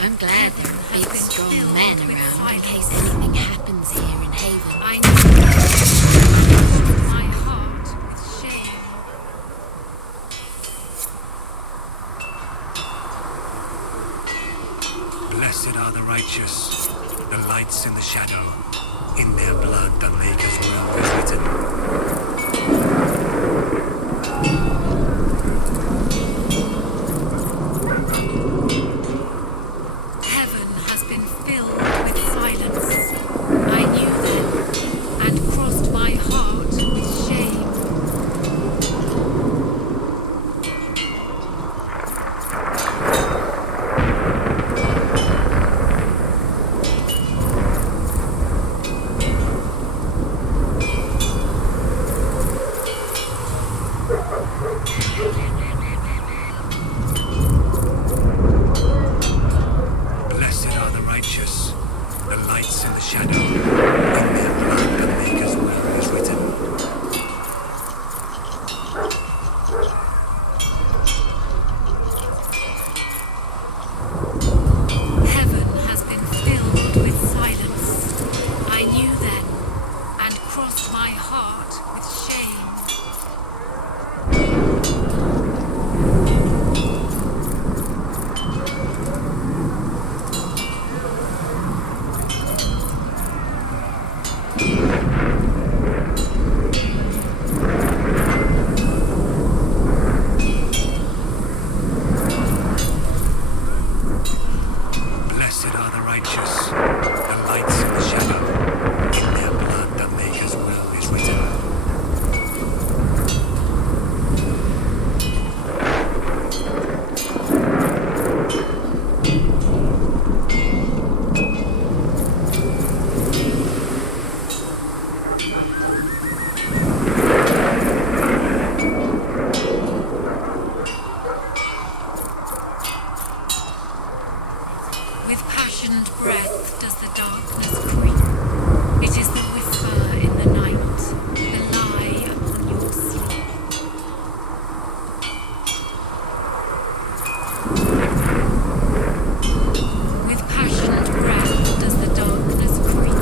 I'm glad there are big, strong men around in case anything happens here in Haven. I know my heart with shame. Blessed are the righteous, the lights in the shadow. In their blood the Maker's will is written. Heaven has been filled with silence. I knew then, and crossed my heart with shame. Blessed are the righteous, the lights in the shadow. In their blood the Maker's will is written. Heaven has been filled with silence. I knew then, and crossed my heart with shame. Blessed are the righteous, the lights in the shadow. In their blood the Maker's will is written. With passioned breath does the darkness creep. It is the whisper in the night, the lie upon your sleep. With passioned breath does the darkness creep.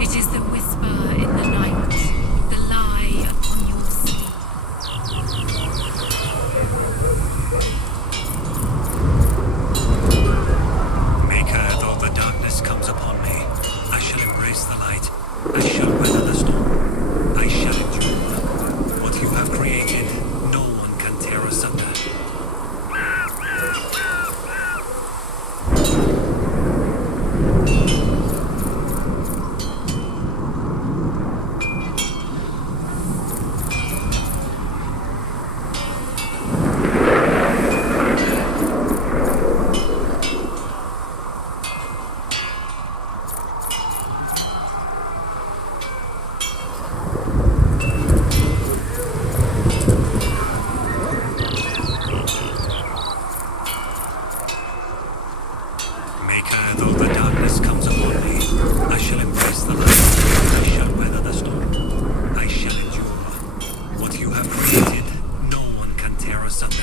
It is the whisper in the night, the lie upon your sleep. Maker, though the darkness comes upon me, I shall embrace the light. I shall weather the storm. I shall endure. What you have created, no one can tear asunder. Maker, though the darkness comes upon me, I shall embrace the light. I shall weather the storm. I shall endure. What you have created, no one can tear asunder.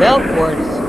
Velports.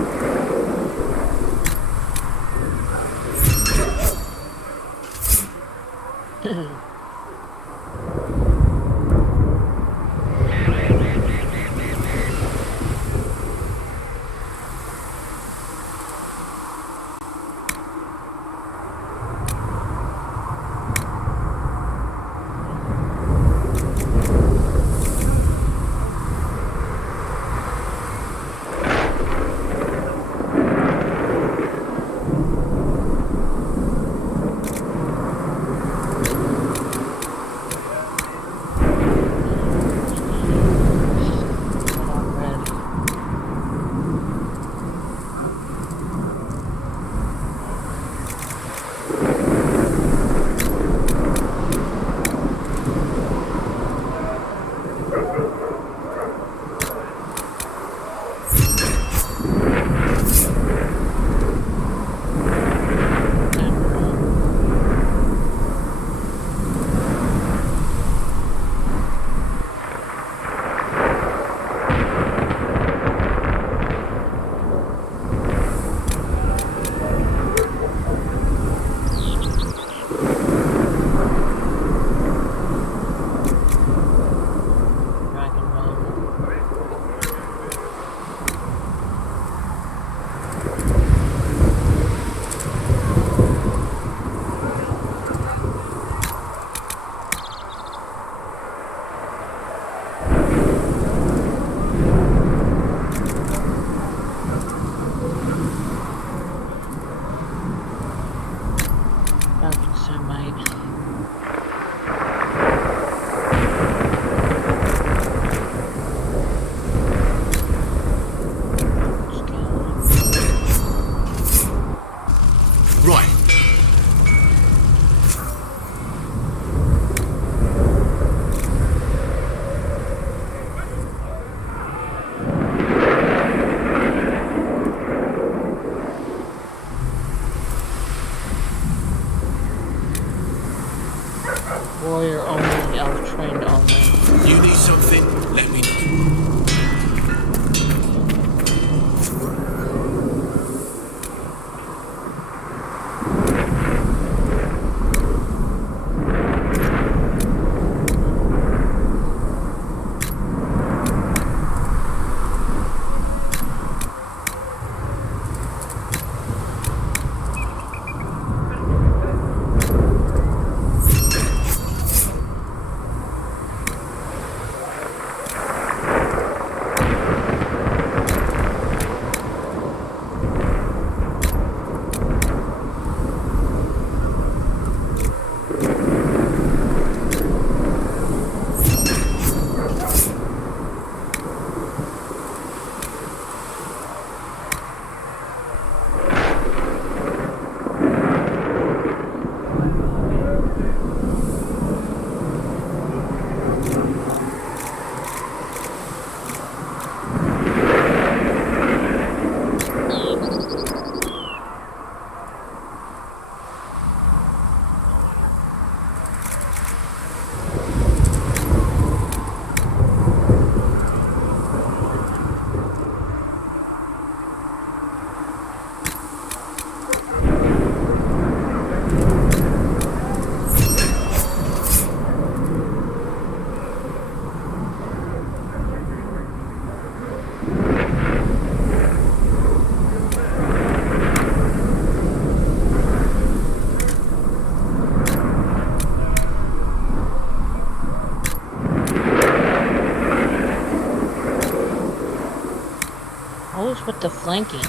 Warrior only, elf trained only. You need something? Let me know. What was with the flanking?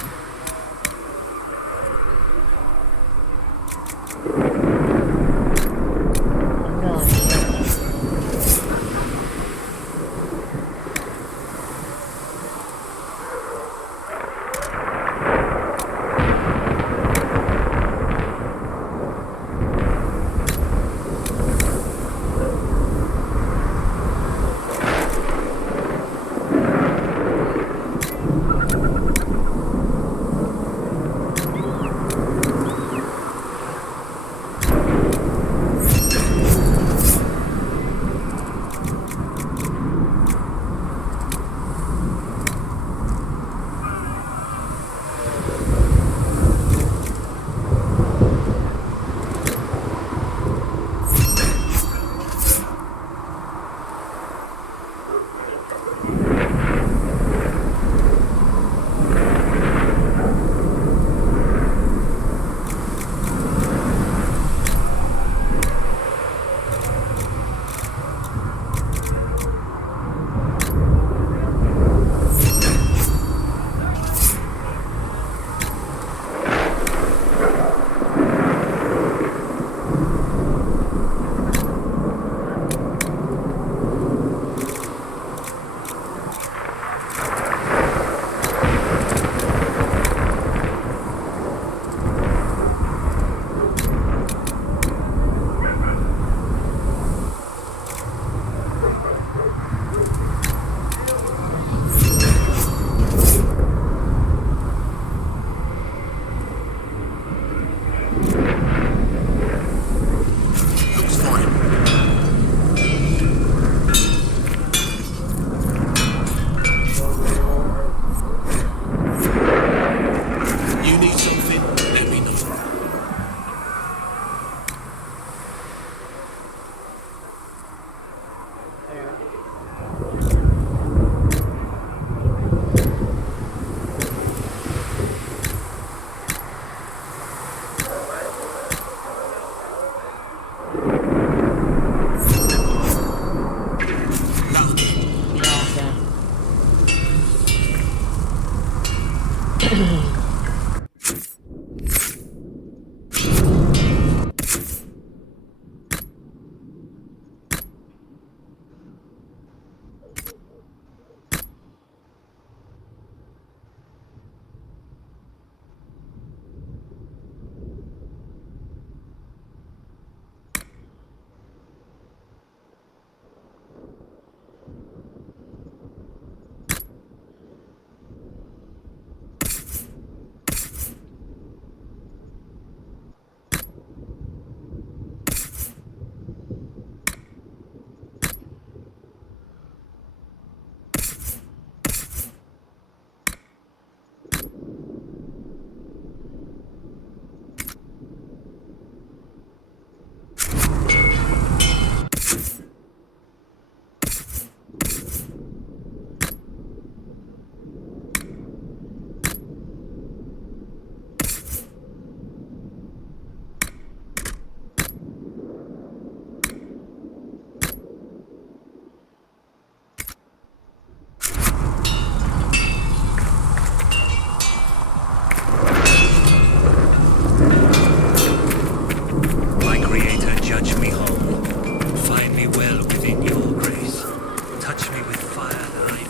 me with fire than I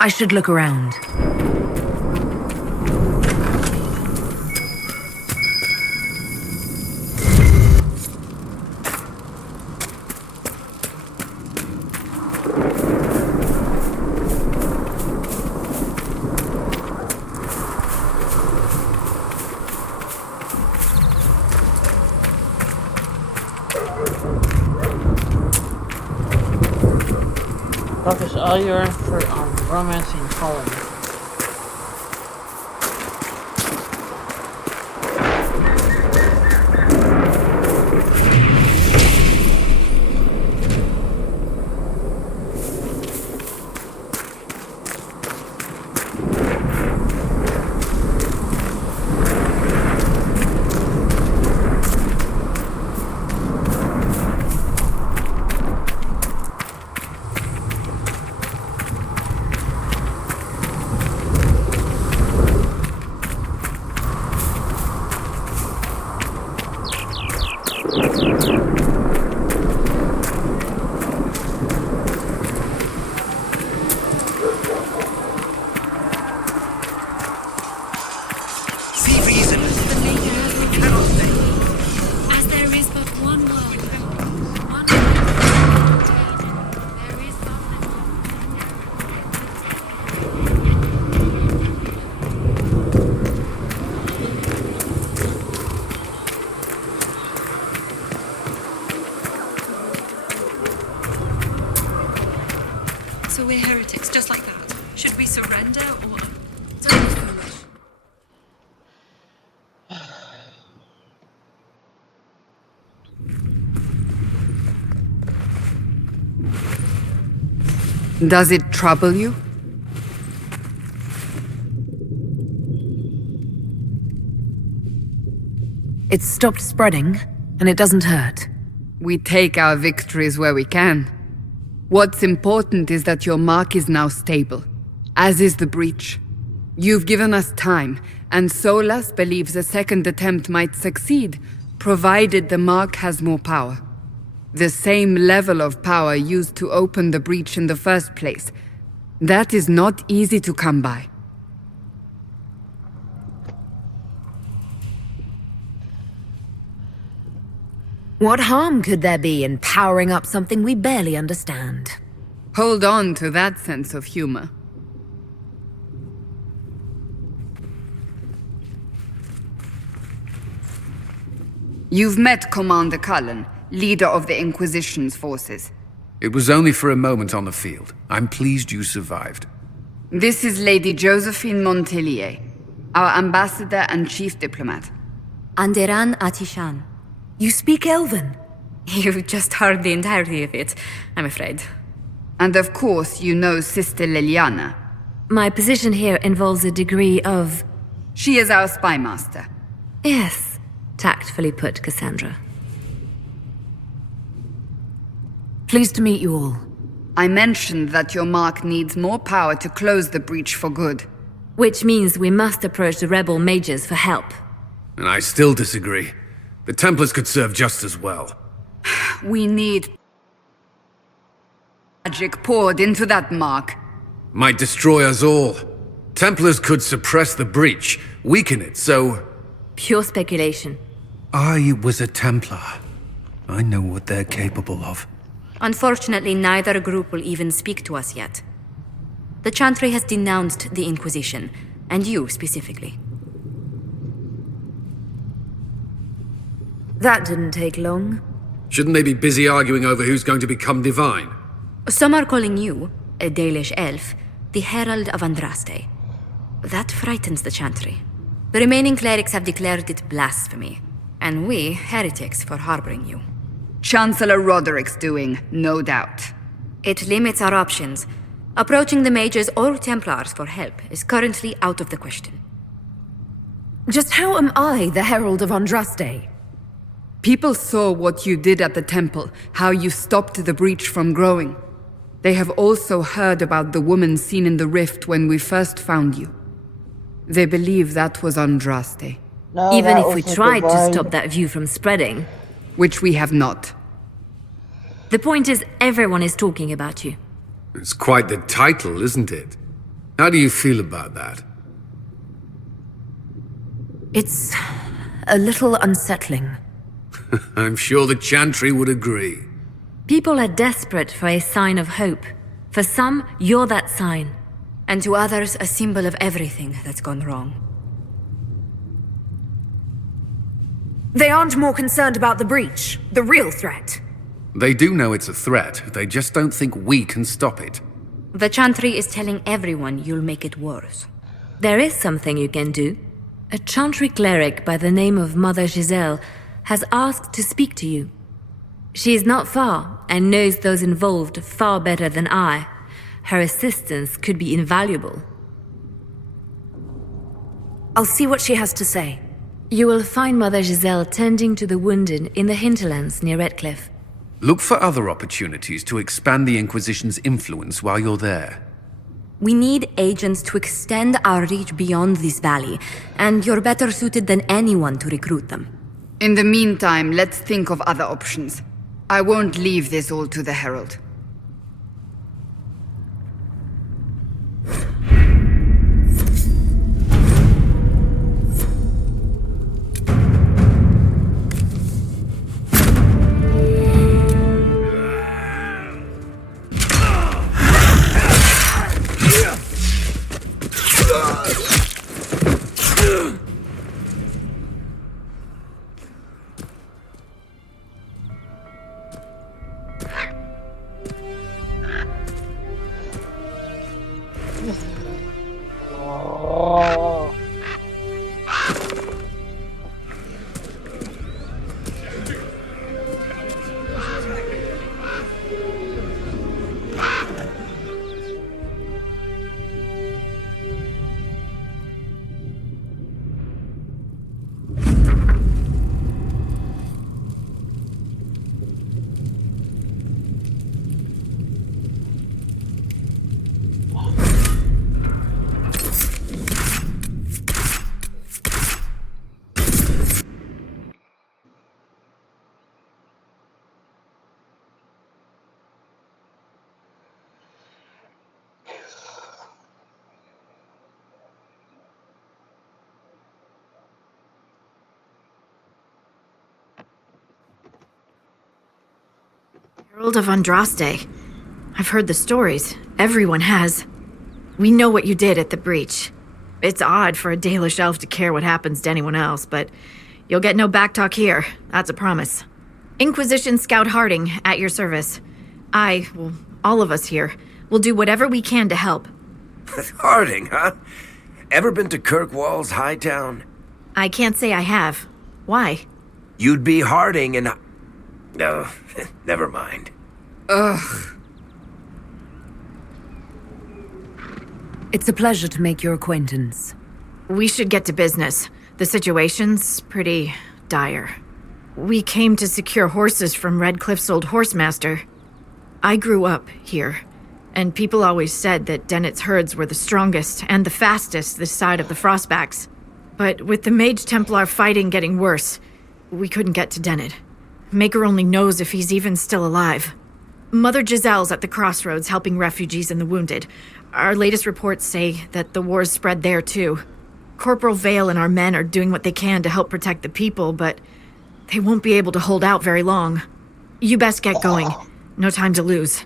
I should look around. Focus all your effort on romancing cullen. see reason. The Maker has We cannot stay. As there is but one world, one world, there is but So we're heretics, just like that. Should we surrender or... Don't be foolish. Does it trouble you? It's stopped spreading, and it doesn't hurt. We take our victories where we can. What's important is that your mark is now stable, as is the breach. You've given us time, and Solas believes a second attempt might succeed, provided the mark has more power. The same level of power used to open the breach in the first place. That is not easy to come by. What harm could there be in powering up something we barely understand? Hold on to that sense of humor. You've met Commander Cullen, leader of the Inquisition's forces. It was only for a moment on the field. I'm pleased you survived. This is Lady Josephine Montelier, our ambassador and chief diplomat. Anderan Atishan. You speak Elven? You've just heard the entirety of it, I'm afraid. And of course, you know Sister Liliana. My position here involves a degree of... She is our spy master. Yes, tactfully put, Cassandra. Pleased to meet you all. I mentioned that your mark needs more power to close the breach for good. Which means we must approach the rebel mages for help. And I still disagree. The Templars could serve just as well. We need magic poured into that mark. Might destroy us all. Templars could suppress the breach, weaken it, so... Pure speculation. I was a Templar. I know what they're capable of. Unfortunately, neither group will even speak to us yet. The Chantry has denounced the Inquisition, and you specifically. That didn't take long. Shouldn't they be busy arguing over who's going to become divine? Some are calling you, a Dalish elf, the Herald of Andraste. That frightens the Chantry. The remaining clerics have declared it blasphemy, and we, heretics, for harboring you. Chancellor Roderick's doing, no doubt. It limits our options. Approaching the mages or Templars for help is currently out of the question. Just how am I the Herald of Andraste? People saw what you did at the temple, how you stopped the breach from growing. They have also heard about the woman seen in the rift when we first found you. They believe that was Andraste, No, Even that if we was tried to divine. stop that view from spreading. which we have not. The point is, everyone is talking about you. It's quite the title, isn't it? How do you feel about that? It's a little unsettling. I'm sure the Chantry would agree. People are desperate for a sign of hope. For some, you're that sign. And to others, a symbol of everything that's gone wrong. They aren't more concerned about the breach, the real threat. They do know it's a threat, they just don't think we can stop it. The Chantry is telling everyone you'll make it worse. There is something you can do. A Chantry cleric by the name of Mother Giselle has asked to speak to you. She is not far and knows those involved far better than I. Her assistance could be invaluable. I'll see what she has to say. You will find Mother Giselle tending to the wounded in the hinterlands near Redcliffe. Look for other opportunities to expand the Inquisition's influence while you're there. We need agents to extend our reach beyond this valley, and you're better suited than anyone to recruit them. In the meantime, let's think of other options. I won't leave this all to the Herald. Oh. Herald of Andraste. I've heard the stories. Everyone has. We know what you did at the breach. It's odd for a Dalish elf to care what happens to anyone else, but you'll get no backtalk here. That's a promise. Inquisition Scout Harding, at your service. All of us here, will do whatever we can to help. Harding, huh? Ever been to Kirkwall's Hightown? I can't say I have. Why? You'd be Harding and... No, never mind. Ugh. It's a pleasure to make your acquaintance. We should get to business. The situation's pretty dire. We came to secure horses from Redcliffe's old horsemaster. I grew up here, and people always said that Dennett's herds were the strongest and the fastest this side of the Frostbacks. But with the Mage Templar fighting getting worse, we couldn't get to Dennett. Maker only knows if he's even still alive. Mother Giselle's at the crossroads helping refugees and the wounded. Our latest reports say that the war's spread there too. Corporal Vale and our men are doing what they can to help protect the people, but they won't be able to hold out very long. You best get going. No time to lose.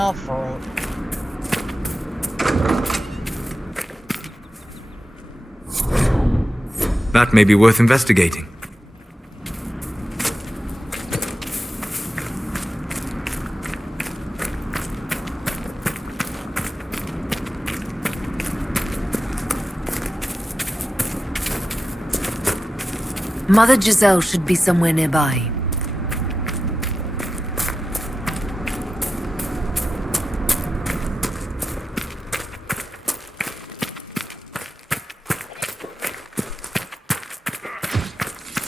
mouthful. That may be worth investigating. Mother Giselle should be somewhere nearby.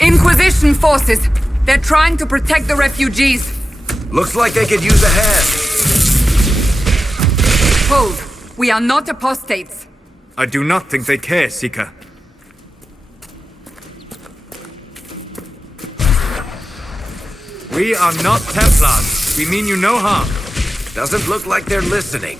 Inquisition forces! They're trying to protect the refugees! Looks like they could use a hand. Hold! We are not apostates! I do not think they care, Seeker. We are not Templars. We mean you no harm. Doesn't look like they're listening.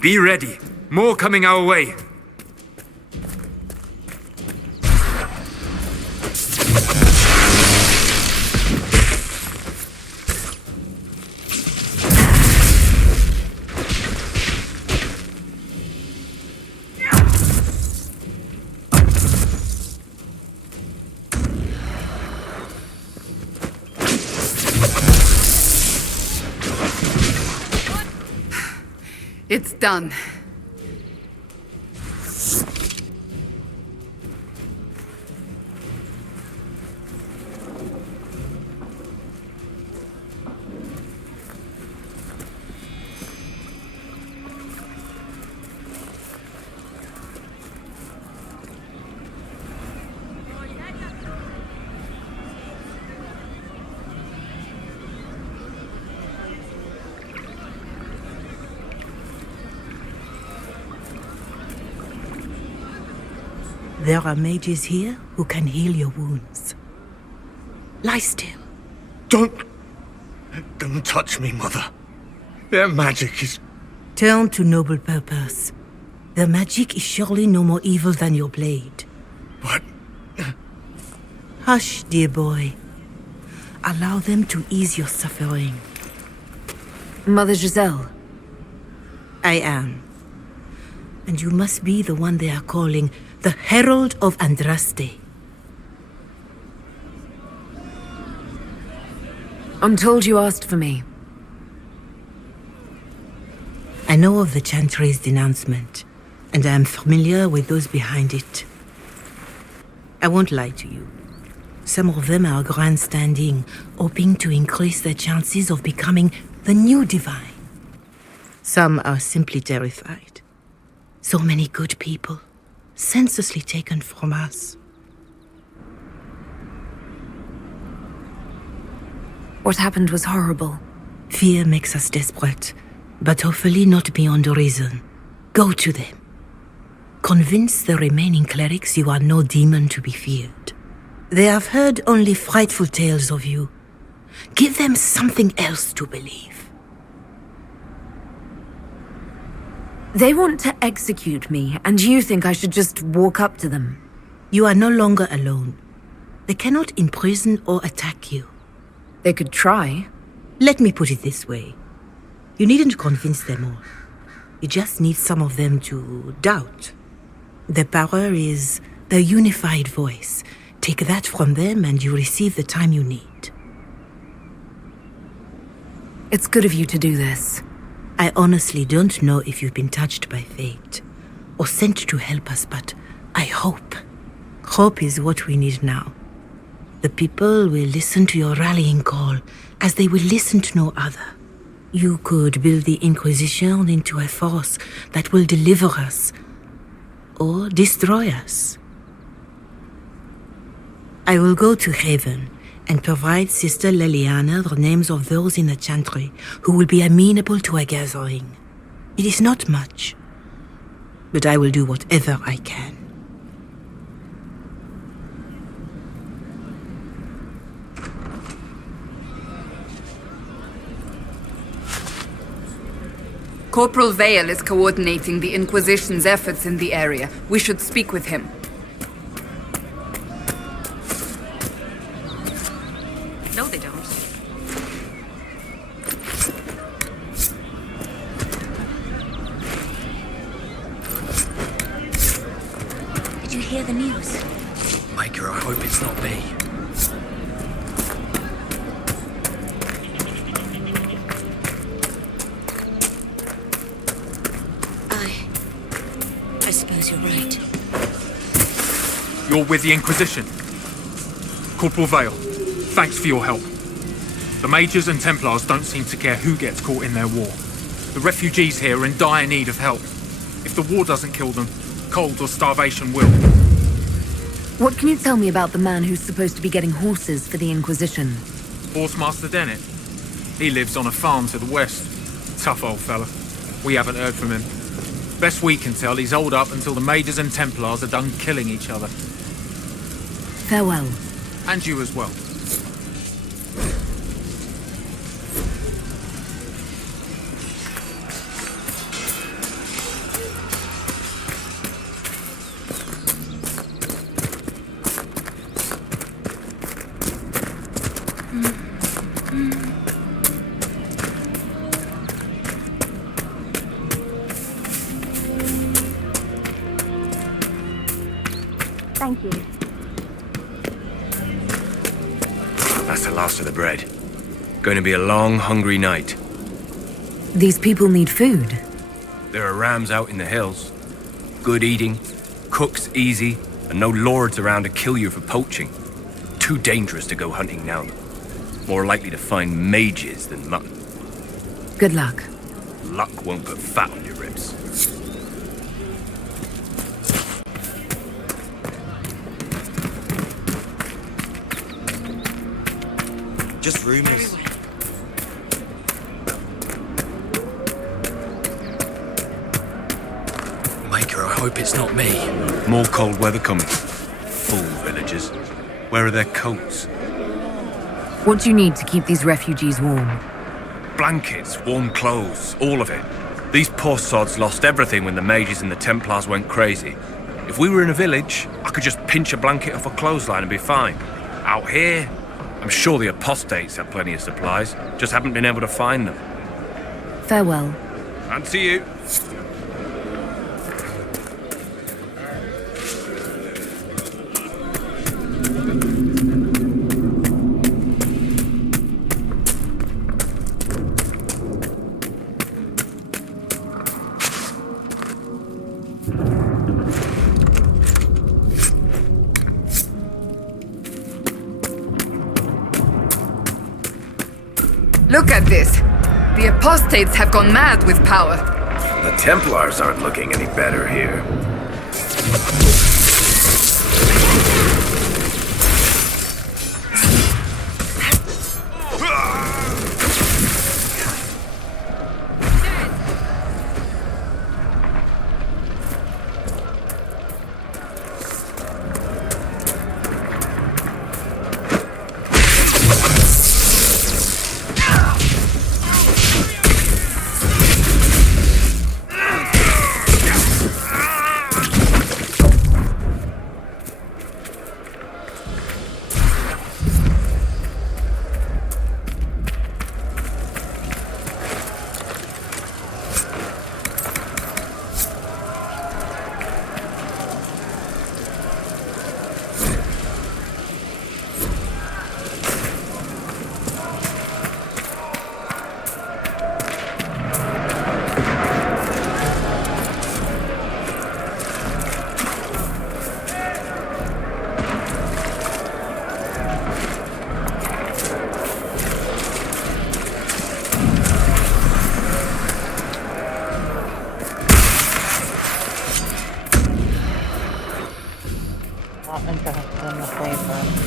Be ready. More coming our way. It's done. There are mages here who can heal your wounds. Lie still. Don't touch me, Mother. Their magic is... Turn to noble purpose. Their magic is surely no more evil than your blade. But... Hush, dear boy. Allow them to ease your suffering. Mother Giselle. I am. And you must be the one they are calling the Herald of Andraste. I'm told you asked for me. I know of the Chantry's denouncement, and I am familiar with those behind it. I won't lie to you. Some of them are grandstanding, hoping to increase their chances of becoming the new divine. Some are simply terrified. So many good people, senselessly taken from us. What happened was horrible. Fear makes us desperate, but hopefully not beyond reason. Go to them. Convince the remaining clerics you are no demon to be feared. They have heard only frightful tales of you. Give them something else to believe. They want to execute me, and you think I should just walk up to them? You are no longer alone. They cannot imprison or attack you. They could try. Let me put it this way. You needn't convince them all. You just need some of them to doubt. Their power is their unified voice. Take that from them and you receive the time you need. It's good of you to do this. I honestly don't know if you've been touched by fate or sent to help us, but I hope. Hope is what we need now. The people will listen to your rallying call as they will listen to no other. You could build the Inquisition into a force that will deliver us or destroy us. I will go to Haven and provide Sister Leliana the names of those in the Chantry who will be amenable to a gathering. It is not much, but I will do whatever I can. Corporal Vale is coordinating the Inquisition's efforts in the area. We should speak with him. No, they don't. Did you hear the news? Maker, I hope it's not me. I suppose you're right. You're with the Inquisition. Corporal Vale, thanks for your help. The Mages and Templars don't seem to care who gets caught in their war. The refugees here are in dire need of help. If the war doesn't kill them, cold or starvation will. What can you tell me about the man who's supposed to be getting horses for the Inquisition? Horsemaster Dennett. He lives on a farm to the west. Tough old fella. We haven't heard from him. Best we can tell, he's holed up until the Mages and Templars are done killing each other. Farewell. And you as well. Thank you. That's the last of the bread. Going to be a long, hungry night. These people need food. There are rams out in the hills. Good eating, cooks easy, and no lords around to kill you for poaching. Too dangerous to go hunting now. More likely to find mages than mutton. Good luck. Luck won't put fat on your ribs. Just rumors. Maker, I hope it's not me. More cold weather coming. Fool villagers. Where are their coats? What do you need to keep these refugees warm? Blankets, warm clothes, all of it. These poor sods lost everything when the mages and the Templars went crazy. If we were in a village, I could just pinch a blanket off a clothesline and be fine. Out here, I'm sure the apostates have plenty of supplies, just haven't been able to find them. Farewell. And to you. Look at this. The apostates have gone mad with power. The Templars aren't looking any better here. Not interested in the flavor.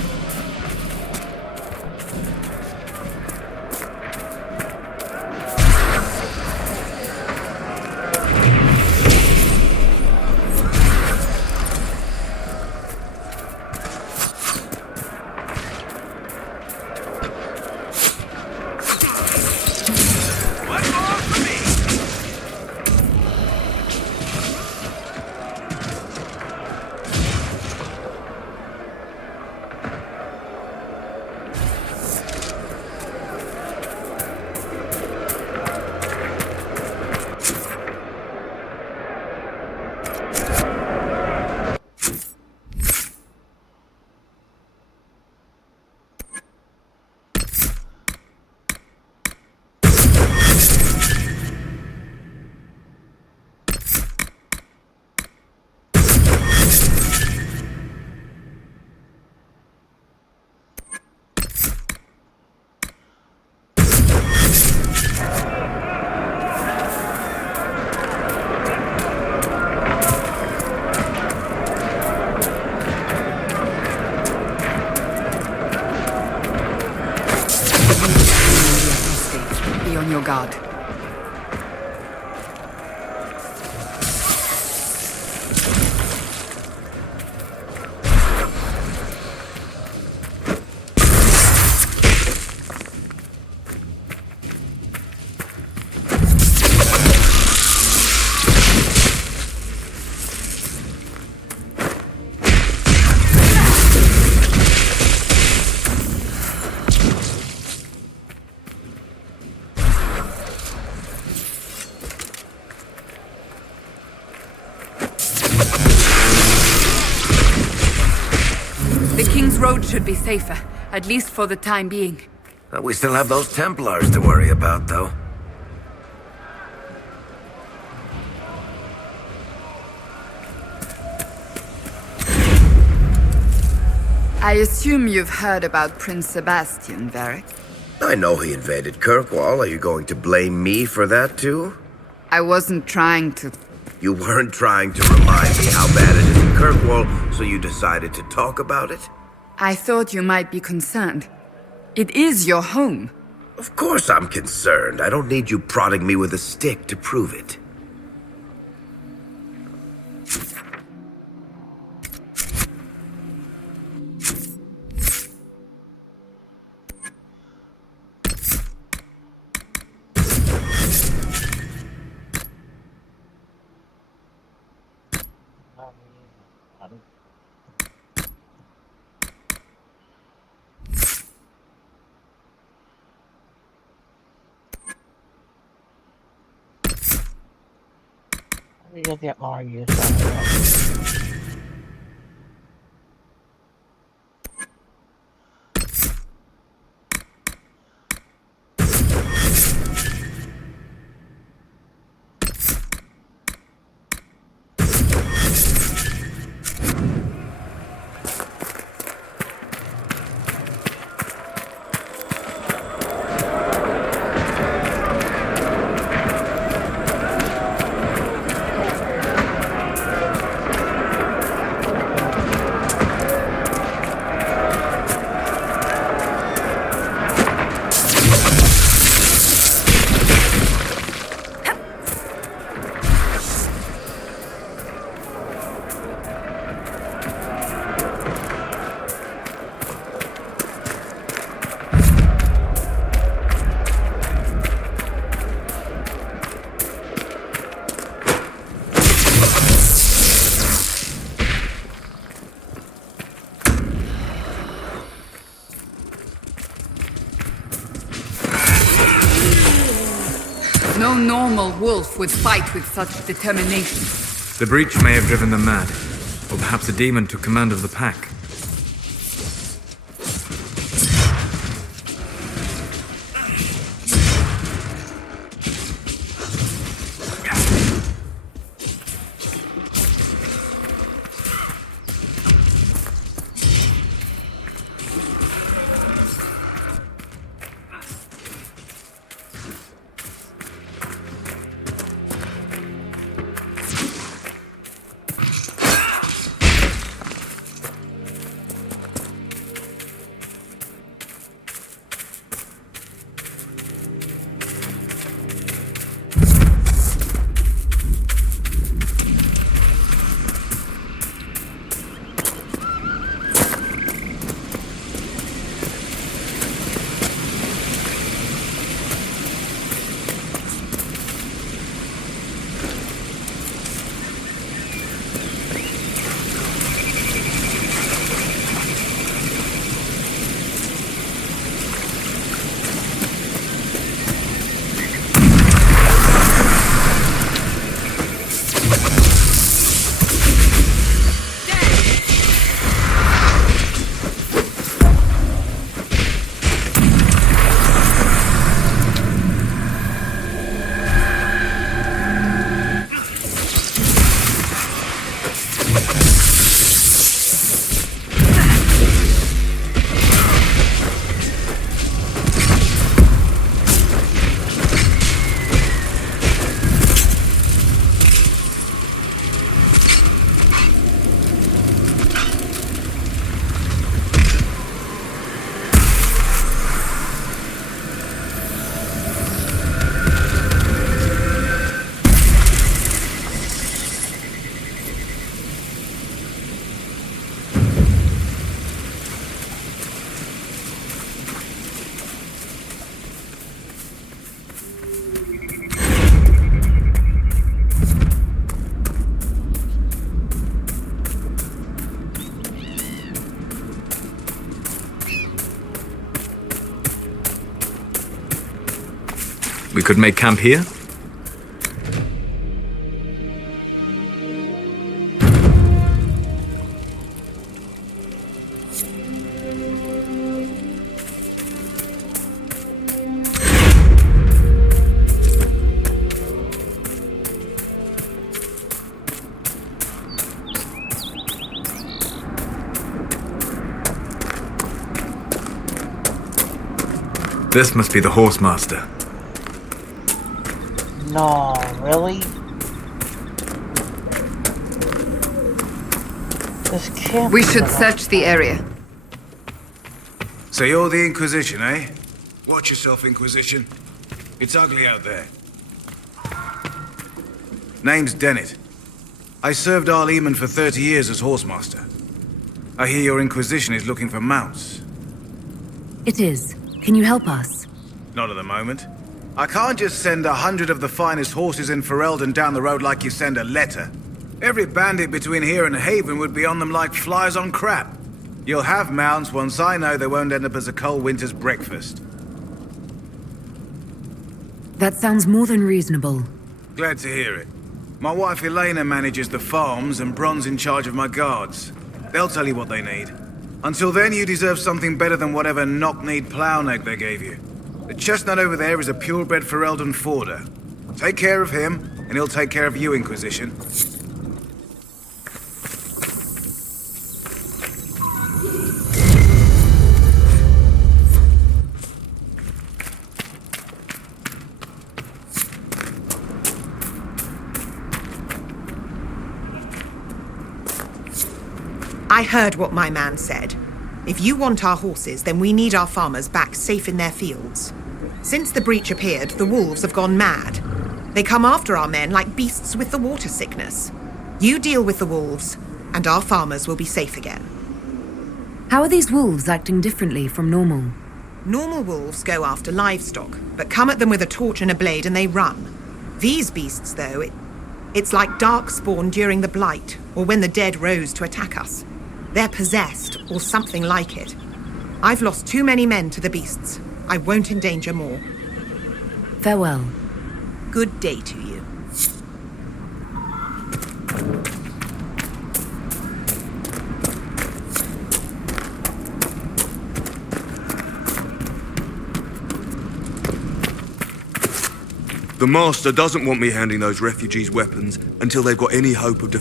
your guard. The King's Road should be safer, at least for the time being. We still have those Templars to worry about, though. I assume you've heard about Prince Sebastian, Varric? I know he invaded Kirkwall. Are you going to blame me for that, too? I wasn't trying to... You weren't trying to remind me how bad it is in Kirkwall, so you decided to talk about it? I thought you might be concerned. It is your home. Of course I'm concerned. I don't need you prodding me with a stick to prove it. You'll get more use out of it. No normal wolf would fight with such determination. The breach may have driven them mad. Or perhaps a demon took command of the pack. could make camp here? This must be the Horsemaster. No, really? This can't We be should the- search the area. So you're the Inquisition, eh? Watch yourself, Inquisition. It's ugly out there. Name's Dennett. I served Arleman for 30 years as Horsemaster. I hear your Inquisition is looking for mounts. It is. Can you help us? Not at the moment. I can't just send 100 of the finest horses in Ferelden down the road like you send a letter. Every bandit between here and Haven would be on them like flies on crap. You'll have mounts once I know they won't end up as a cold winter's breakfast. That sounds more than reasonable. Glad to hear it. My wife Elena manages the farms and Bron's in charge of my guards. They'll tell you what they need. Until then, you deserve something better than whatever knock-kneed plow neck they gave you. The chestnut over there is a purebred Ferelden forder. Take care of him, and he'll take care of you, Inquisition. I heard what my man said. If you want our horses, then we need our farmers back safe in their fields. Since the breach appeared, the wolves have gone mad. They come after our men like beasts with the water sickness. You deal with the wolves, and our farmers will be safe again. How are these wolves acting differently from normal? Normal wolves go after livestock, but come at them with a torch and a blade and they run. These beasts, though, it's like darkspawn during the Blight, or when the dead rose to attack us. They're possessed, or something like it. I've lost too many men to the beasts. I won't endanger more. Farewell. Good day to you. The Master doesn't want me handing those refugees weapons until they've got any hope of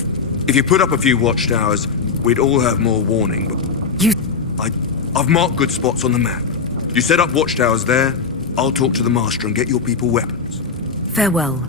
If you put up a few watchtowers, we'd all have more warning, but... I've marked good spots on the map. You set up watchtowers there, I'll talk to the Master and get your people weapons. Farewell.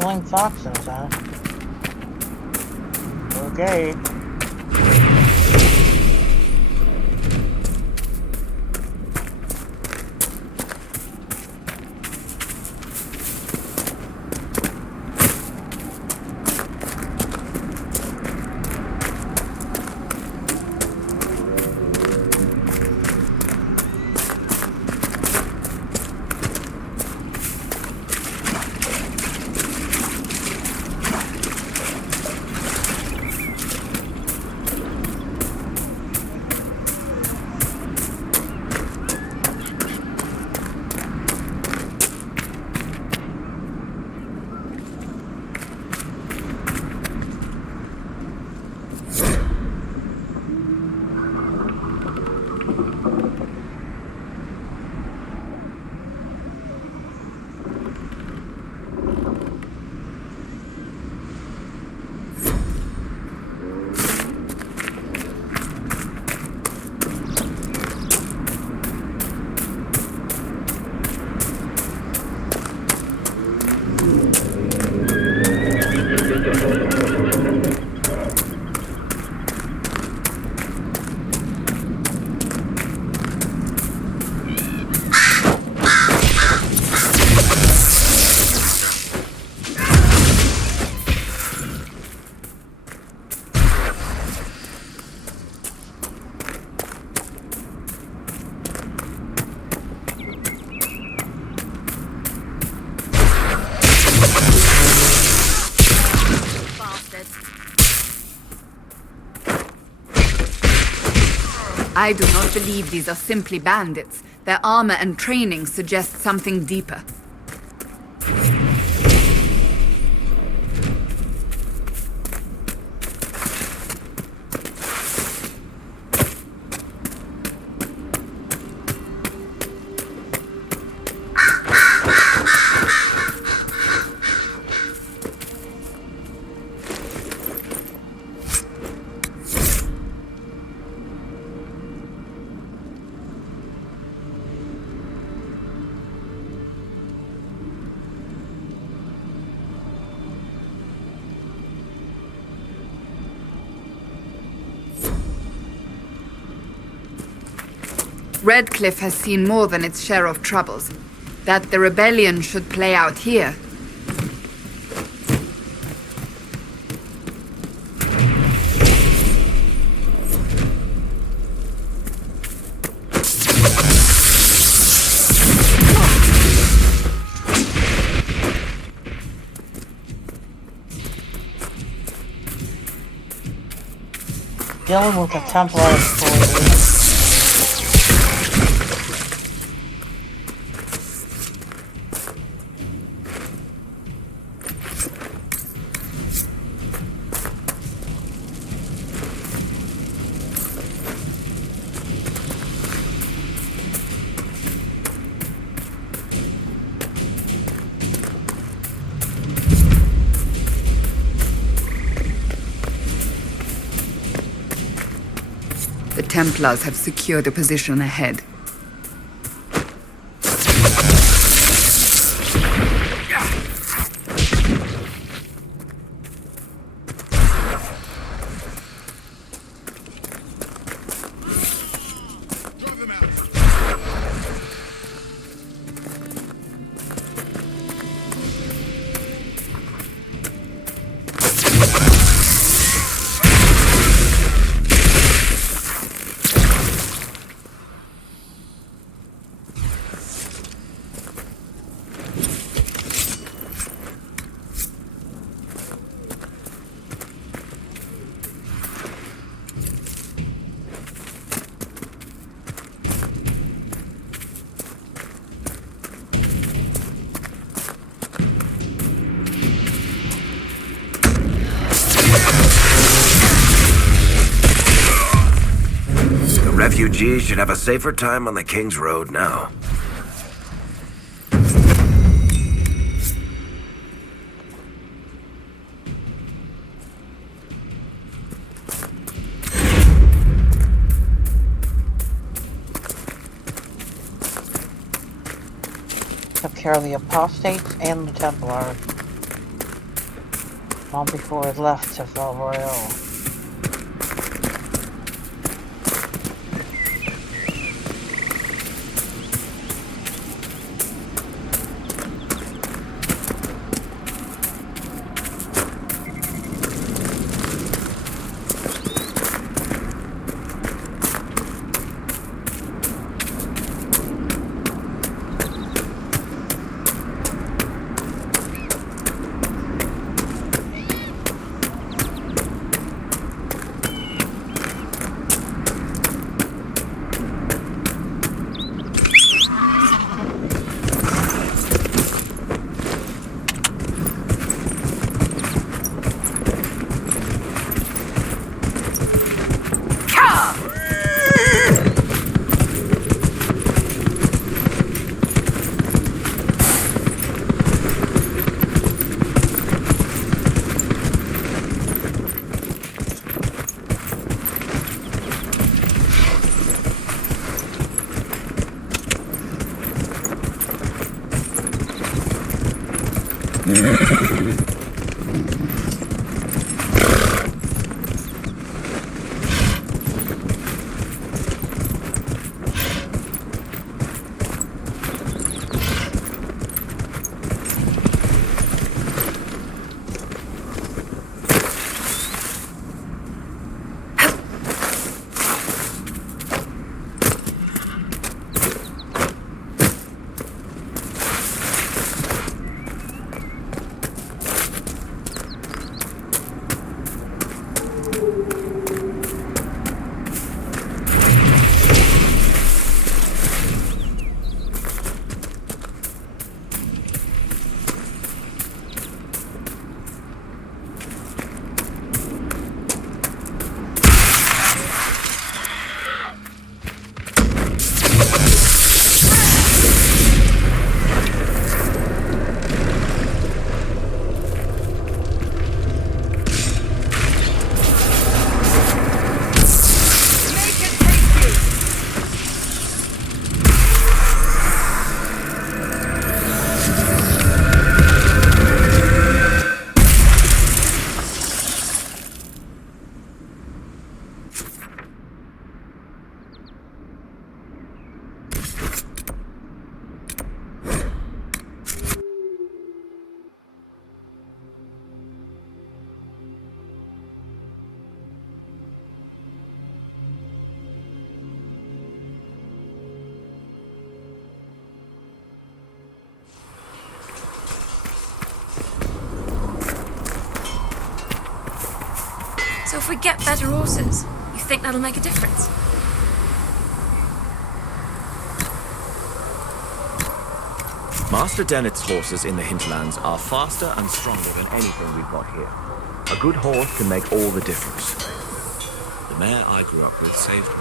killing toxins, huh? Okay. I do not believe these are simply bandits. Their armor and training suggest something deeper. Redcliffe has seen more than its share of troubles. That the rebellion should play out here. Dealing with the Templar story. The Templars have secured a position ahead. Refugees should have a safer time on the King's Road now. Took care of the apostates and the Templars. Not before it left to Val Royale. So if we get better horses, you think that'll make a difference? Master Dennett's horses in the hinterlands are faster and stronger than anything we've got here. A good horse can make all the difference. The mare I grew up with saved me.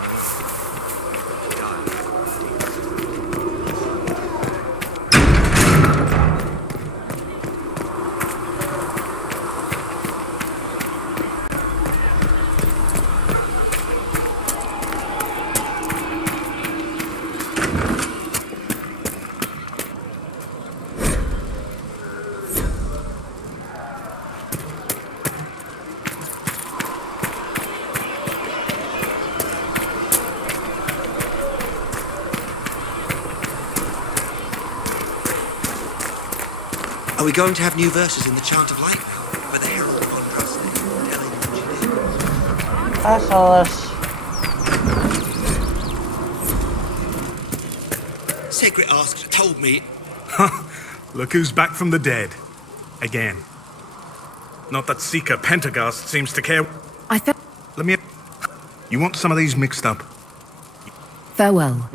Are we going to have new verses in the Chant of Light now? By the Herald of Andraste, telling what you did? I saw this. Sacred Ask told me. Look who's back from the dead. Again. Not that Seeker Pentagast seems to care. I thought. Let me. You want some of these mixed up? Farewell.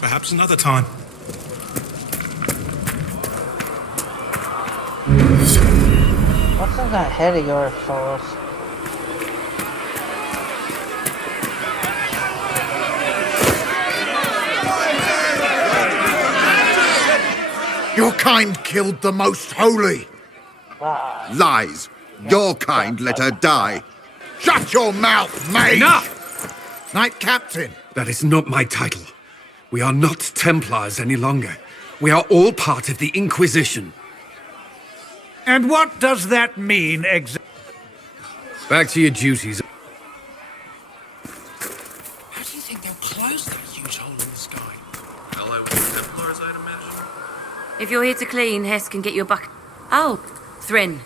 Perhaps another time. What's in that head of yours, fellas? Your kind killed the most holy. Lies. Your kind let her die. Shut your mouth, mate! Enough! Knight Captain. That is not my title. We are not Templars any longer. We are all part of the Inquisition. And what does that mean exactly? Back to your duties. How do you think they'll close that huge hole in the sky? Hello, Templars, I'd imagine. If you're here to clean, Hess can get you a bucket. Oh, Thren.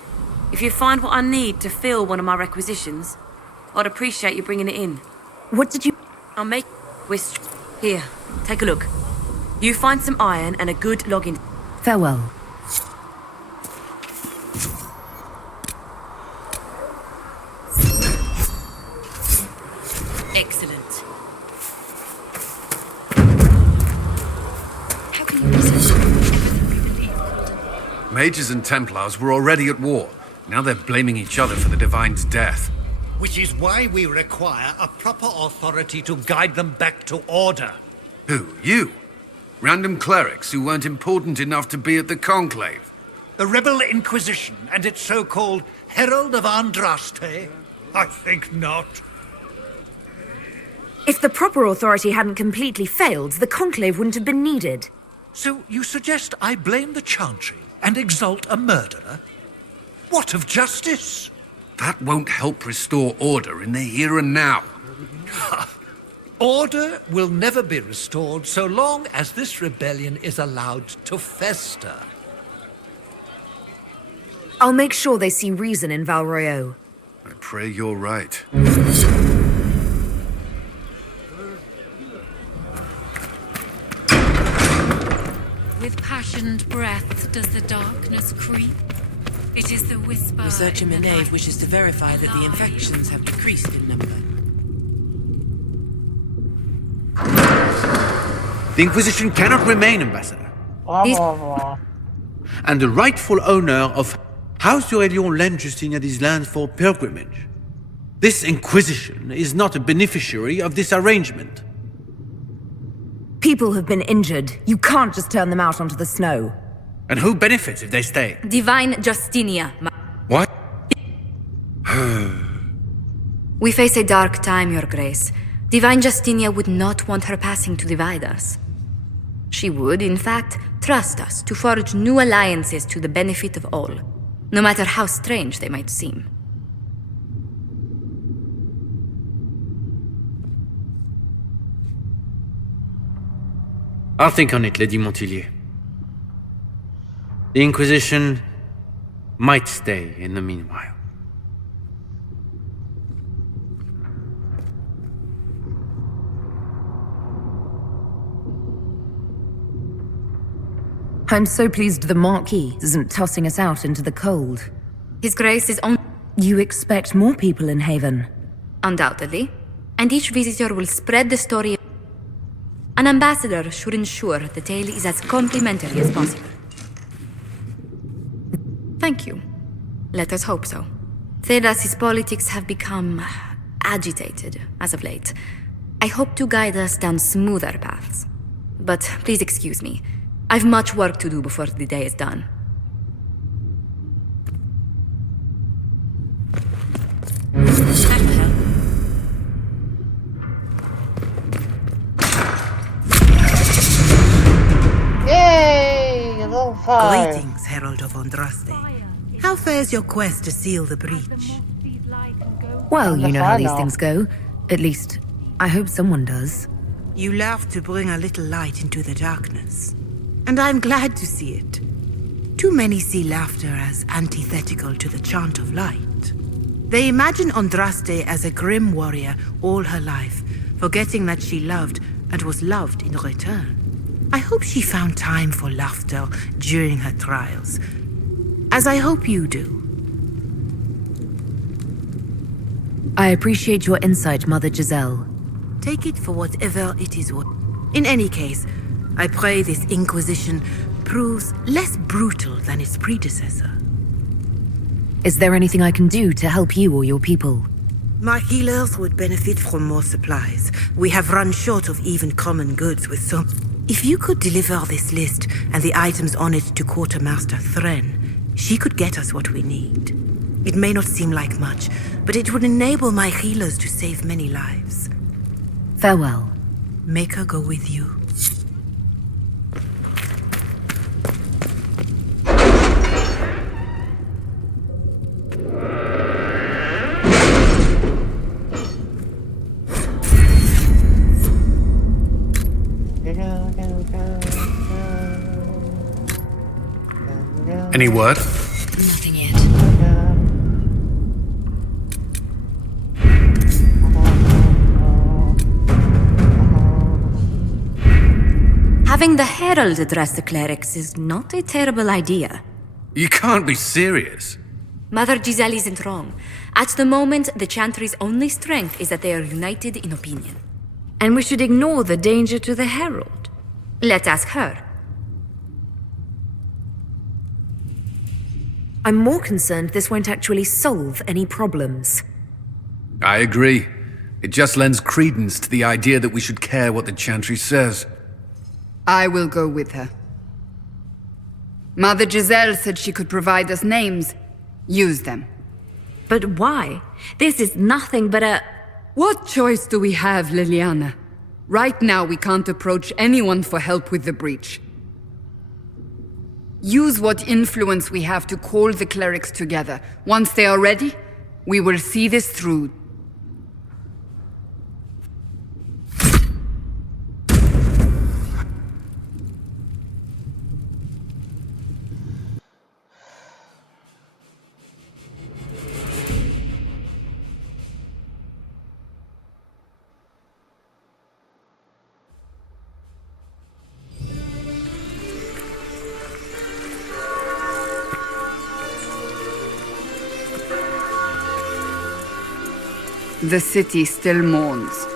If you find what I need to fill one of my requisitions, I'd appreciate you bringing it in. What did you... I'll make... Here, take a look. You find some iron and a good login. Farewell. Excellent. Mages and Templars were already at war. Now they're blaming each other for the Divine's death. Which is why we require a proper authority to guide them back to order. Who? You? Random clerics who weren't important enough to be at the Conclave? The Rebel Inquisition and its so-called Herald of Andraste? I think not. If the proper authority hadn't completely failed, the Conclave wouldn't have been needed. So you suggest I blame the Chantry and exalt a murderer? What of justice? That won't help restore order in the here and now. Order will never be restored so long as this rebellion is allowed to fester. I'll make sure they see reason in Val Royeaux. I pray you're right. With passioned breath does the darkness creep. It is the whisper. Researcher in the Menave night, wishes to verify that the infections have decreased in number. The Inquisition cannot remain, Ambassador. And the rightful owner of House Aurelion lent Justinia these lands for pilgrimage. This Inquisition is not a beneficiary of this arrangement. People have been injured. You can't just turn them out onto the snow. And who benefits if they stay? Divine Justinia. What? We face a dark time, Your Grace. Divine Justinia would not want her passing to divide us. She would, in fact, trust us to forge new alliances to the benefit of all, no matter how strange they might seem. I'll think on it, Lady Montillier. The Inquisition might stay in the meanwhile. I'm so pleased the Marquis isn't tossing us out into the cold. His Grace is on... You expect more people in Haven? Undoubtedly. And each visitor will spread the story. An ambassador should ensure the tale is as complimentary as possible. Thank you. Let us hope so. Thedas's politics have become agitated as of late. I hope to guide us down smoother paths. But please excuse me. I've much work to do before the day is done. Yay! Level 5. Greetings, Herald of Andraste. How fares your quest to seal the breach? Well, you know how these things go. At least, I hope someone does. You laugh to bring a little light into the darkness. And I'm glad to see it. Too many see laughter as antithetical to the chant of light. They imagine Andraste as a grim warrior all her life, forgetting that she loved and was loved in return. I hope she found time for laughter during her trials, as I hope you do. I appreciate your insight, Mother Giselle. Take it for whatever it is worth. In any case, I pray this Inquisition proves less brutal than its predecessor. Is there anything I can do to help you or your people? My healers would benefit from more supplies. We have run short of even common goods with some... If you could deliver this list and the items on it to Quartermaster Thren, she could get us what we need. It may not seem like much, but it would enable my healers to save many lives. Farewell. Make her go with you. Any word? Nothing yet. Having the Herald address the clerics is not a terrible idea. You can't be serious. Mother Giselle isn't wrong. At the moment, the Chantry's only strength is that they are united in opinion. And we should ignore the danger to the Herald. Let's ask her. I'm more concerned this won't actually solve any problems. I agree. It just lends credence to the idea that we should care what the Chantry says. I will go with her. Mother Giselle said she could provide us names. Use them. But why? This is nothing but a... What choice do we have, Liliana? Right now, we can't approach anyone for help with the breach. Use what influence we have to call the clerics together. Once they are ready, we will see this through. The city still mourns.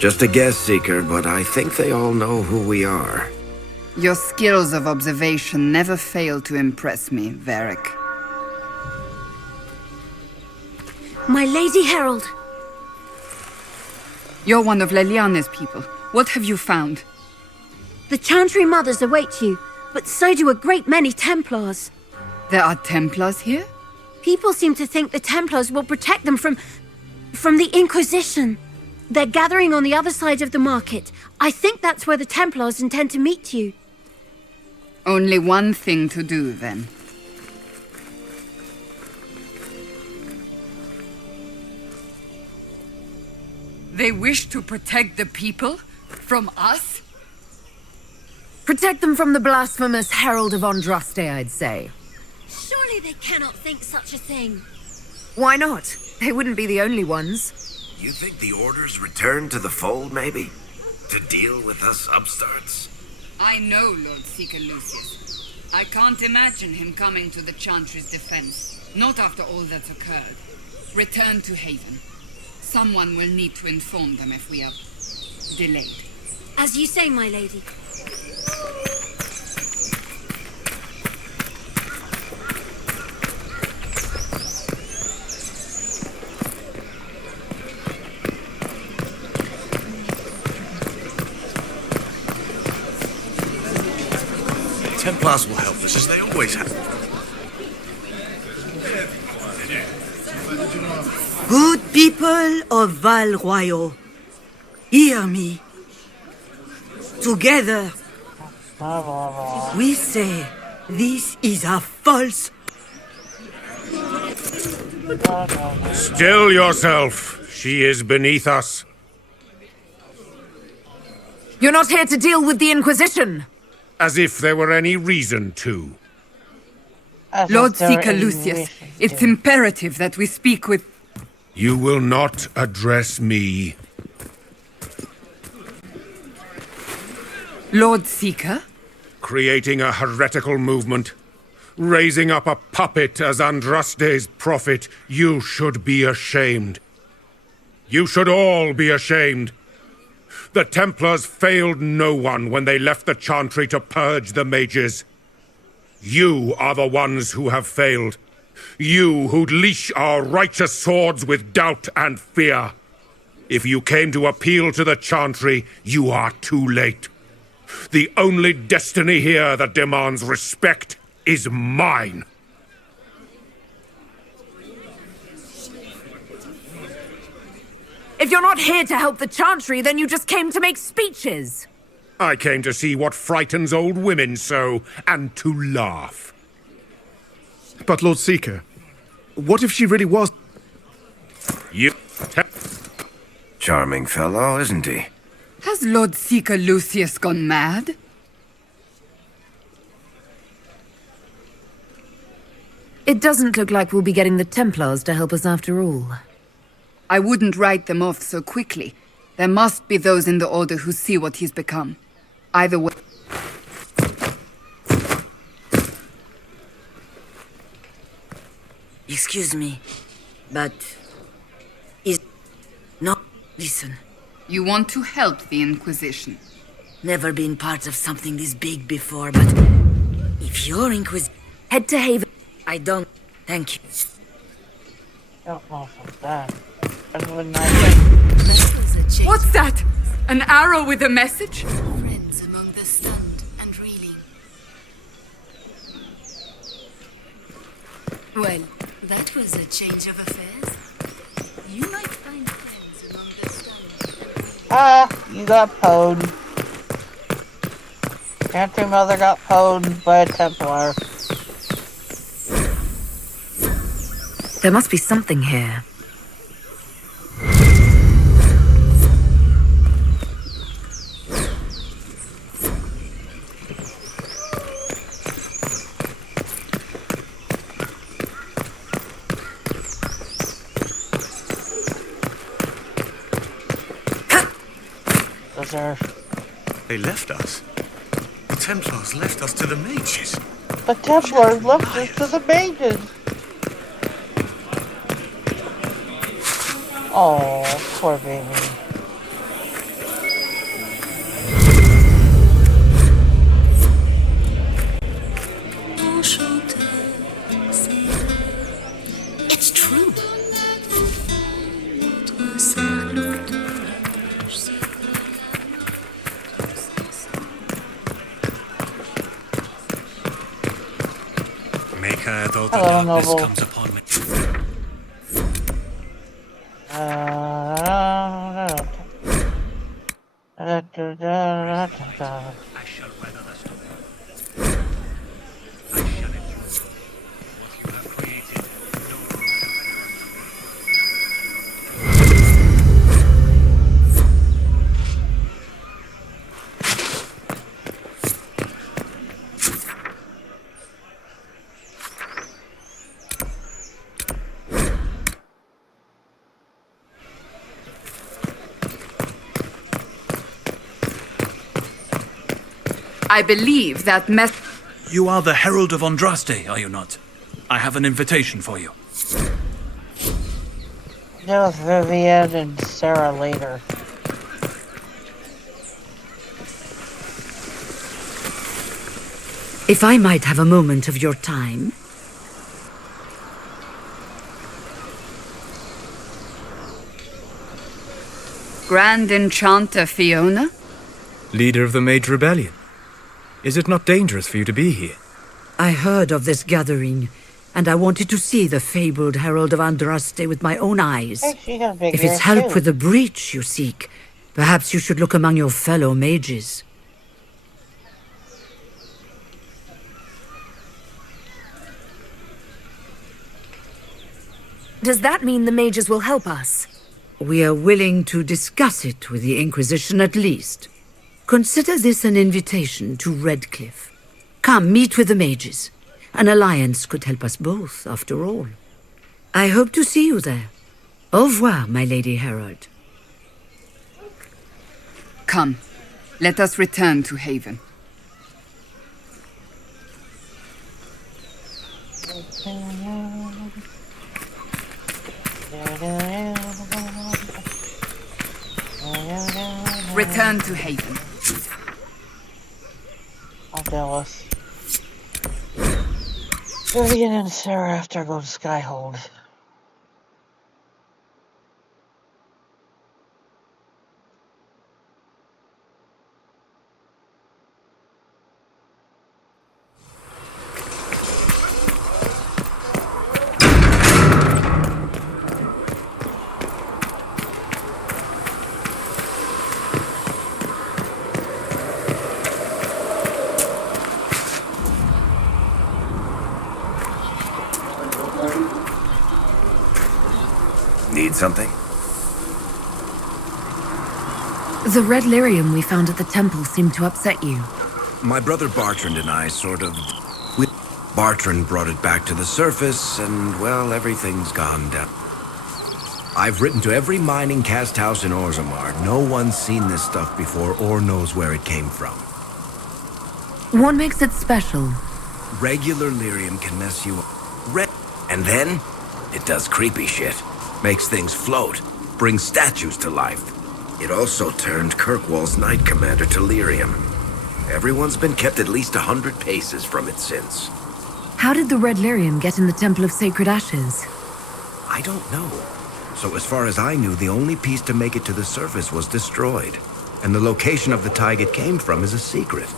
Just a guess, Seeker, but I think they all know who we are. Your skills of observation never fail to impress me, Varric. My Lady Herald! You're one of Leliana's people. What have you found? The Chantry Mothers await you, but so do a great many Templars. There are Templars here? People seem to think the Templars will protect them from the Inquisition. They're gathering on the other side of the market. I think that's where the Templars intend to meet you. Only one thing to do, then. They wish to protect the people? From us? Protect them from the blasphemous Herald of Andraste, I'd say. Surely they cannot think such a thing. Why not? They wouldn't be the only ones. You think the Order's returned to the fold, maybe? To deal with us upstarts? I know Lord Seeker Lucius. I can't imagine him coming to the Chantry's defense. Not after all that's occurred. Return to Haven. Someone will need to inform them if we are delayed. As you say, my lady. Templars will help us, as they always have. Good people of Val Royal, hear me. Together, we say this is a false. Still yourself. She is beneath us. You're not here to deal with the Inquisition! As if there were any reason to. Lord Seeker Lucius, it's imperative that we speak with... You will not address me. Lord Seeker? Creating a heretical movement. Raising up a puppet as Andraste's prophet. You should be ashamed. You should all be ashamed. The Templars failed no one when they left the Chantry to purge the mages. You are the ones who have failed. You who'd leash our righteous swords with doubt and fear. If you came to appeal to the Chantry, you are too late. The only destiny here that demands respect is mine. If you're not here to help the Chantry, then you just came to make speeches. I came to see what frightens old women so, and to laugh. But Lord Seeker, what if she really was... You... Charming fellow, isn't he? Has Lord Seeker Lucius gone mad? It doesn't look like we'll be getting the Templars to help us after all. I wouldn't write them off so quickly. There must be those in the Order who see what he's become. Either way... Excuse me, but... is... not... listen. You want to help the Inquisition? Never been part of something this big before, but... if you're head to Haven. I don't... thank you. Don't know from that. What's that? An arrow with a message? Friends among the stunned and reeling. Well, that was a change of affairs. You might find friends among the stunned. You got pwned. Country mother got pwned by a Templar. There must be something here. They left us. The Templars left us to the mages. The Templars left us to the mages. Oh, poor baby. It's true. Maker, though the Hello, darkness Noble. comes upon me. I shall weather the storm. I shall endure. What you have created, I believe that You are the Herald of Andraste, are you not? I have an invitation for you. Deal with Vivian and Sarah later. If I might have a moment of your time. Grand Enchanter Fiona? Leader of the Mage Rebellion. Is it not dangerous for you to be here? I heard of this gathering, and I wanted to see the fabled Herald of Andraste with my own eyes. Hey, she got big If it's ears, help too. with the breach you seek, perhaps you should look among your fellow mages. Does that mean the mages will help us? We are willing to discuss it with the Inquisition at least. Consider this an invitation to Redcliffe. Come, meet with the mages. An alliance could help us both, after all. I hope to see you there. Au revoir, my Lady Herald. Come, let us return to Haven. Return to Haven. I'm jealous. Vivian and Sarah have to go to Skyhold. Need something? The red lyrium we found at the temple seemed to upset you. My brother Bartrand and I Bartrand brought it back to the surface, and, well, everything's gone down. I've written to every mining cast house in Orzammar. No one's seen this stuff before or knows where it came from. What makes it special? Regular lyrium can mess you up. And then, it does creepy shit. Makes things float. Brings statues to life. It also turned Kirkwall's Knight Commander to lyrium. Everyone's been kept at least 100 paces from it since. How did the red lyrium get in the Temple of Sacred Ashes? I don't know. So as far as I knew, the only piece to make it to the surface was destroyed. And the location of the tide it came from is a secret.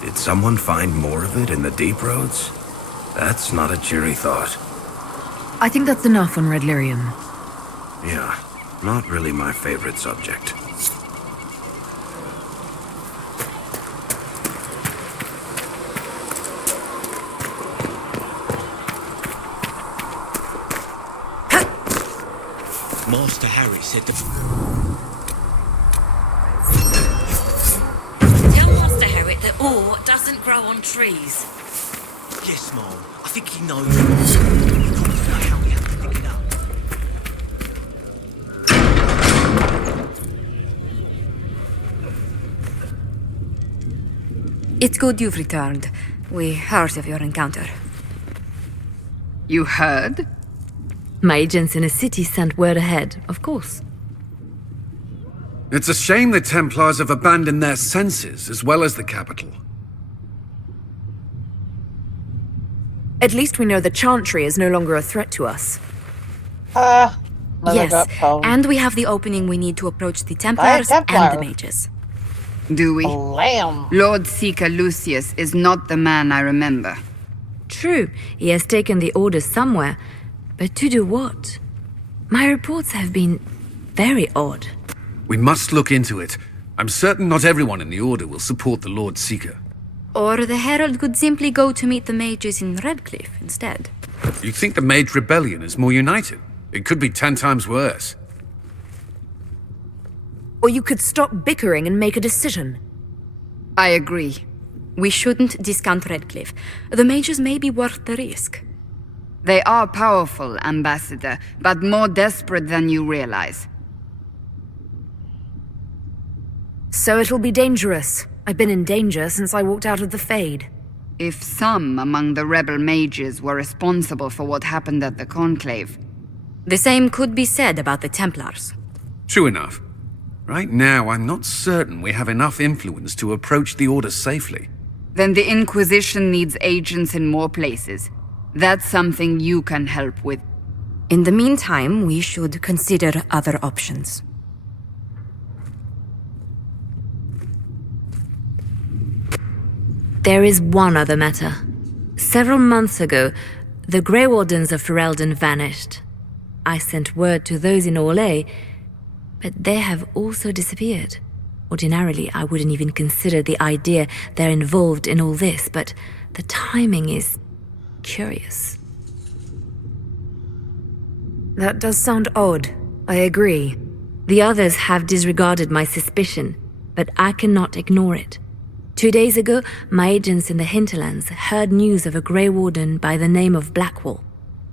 Did someone find more of it in the deep roads? That's not a cheery thought. I think that's enough on red lyrium. Yeah, not really my favorite subject. Master Harry said the... Tell Master Harry that ore doesn't grow on trees. Yes, Mom. I think he knows. He wants to know how we have to pick it up. It's good you've returned. We heard of your encounter. You heard? My agents in a city sent word ahead, of course. It's a shame the Templars have abandoned their senses, as well as the capital. At least we know the Chantry is no longer a threat to us. Yes, and we have the opening we need to approach the Templars and the mages. Do we? Lamb. Lord Seeker Lucius is not the man I remember. True, he has taken the orders somewhere, but to do what? My reports have been very odd. We must look into it. I'm certain not everyone in the Order will support the Lord Seeker. Or the Herald could simply go to meet the mages in Redcliffe instead. You think the Mage Rebellion is more united? It could be 10 times worse. Or you could stop bickering and make a decision. I agree. We shouldn't discount Redcliffe. The mages may be worth the risk. They are powerful, Ambassador, but more desperate than you realize. So it'll be dangerous. I've been in danger since I walked out of the Fade. If some among the rebel mages were responsible for what happened at the Conclave... The same could be said about the Templars. True enough. Right now, I'm not certain we have enough influence to approach the Order safely. Then the Inquisition needs agents in more places. That's something you can help with. In the meantime, we should consider other options. There is one other matter. Several months ago, the Grey Wardens of Ferelden vanished. I sent word to those in Orlais, but they have also disappeared. Ordinarily, I wouldn't even consider the idea they're involved in all this, but the timing is curious. That does sound odd. I agree. The others have disregarded my suspicion, but I cannot ignore it. 2 days ago, my agents in the hinterlands heard news of a Grey Warden by the name of Blackwall.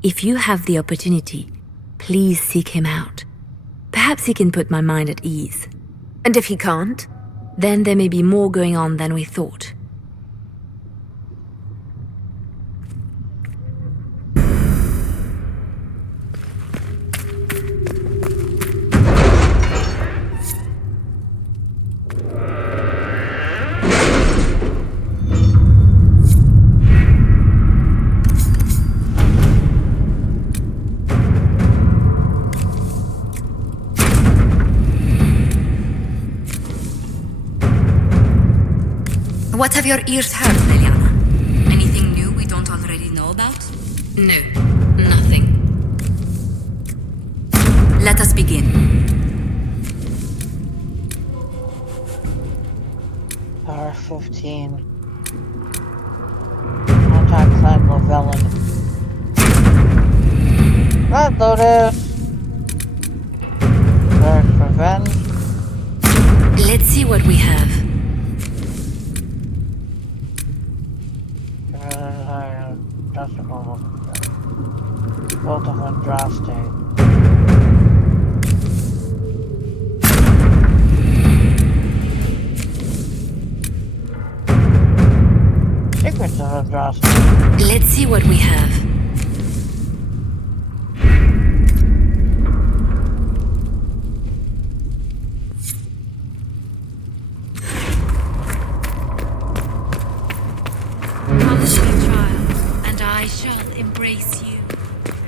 If you have the opportunity, please seek him out. Perhaps he can put my mind at ease. And if he can't? Then there may be more going on than we thought. What have your ears heard, Leliana? Anything new we don't already know about? No, nothing. Let us begin. Power 15. Anti-clan Lovelin. Red Lotus. Dark Revenge. Let's see what we have. Both of them draft state. Secrets of a draft state. Let's see what we have. Come, sweet child, and I shall embrace you.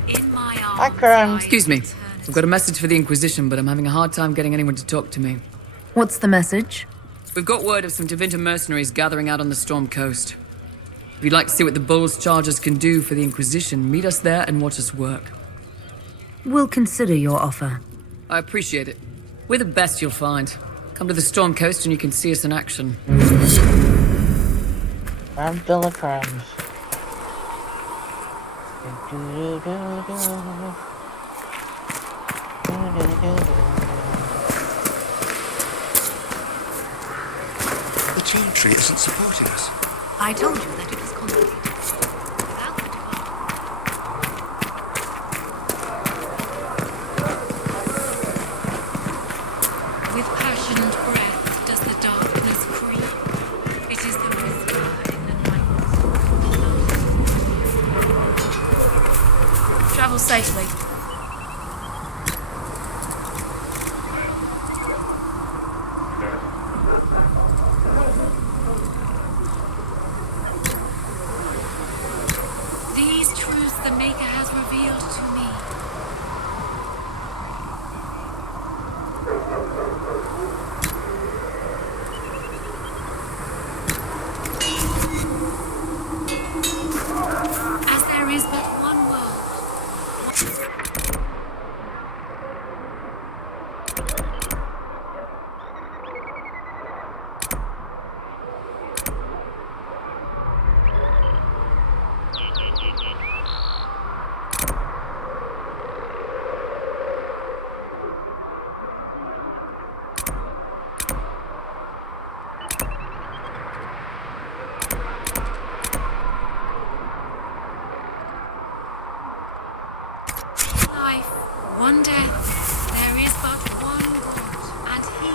In my arms. Excuse me. I've got a message for the Inquisition, but I'm having a hard time getting anyone to talk to me. What's the message? We've got word of some Tevinter mercenaries gathering out on the Storm Coast. If you'd like to see what the Bull's charges can do for the Inquisition, meet us there and watch us work. We'll consider your offer. I appreciate it. We're the best you'll find. Come to the Storm Coast and you can see us in action. I'm Delacrams. The Chantry isn't supporting us. I told you that it was complicated. With passionate breath does the darkness creep. It is the whisper in the night. Travel safely. These truths the Maker has revealed to me. As there is but one world. Life, one death, there is but one God, and He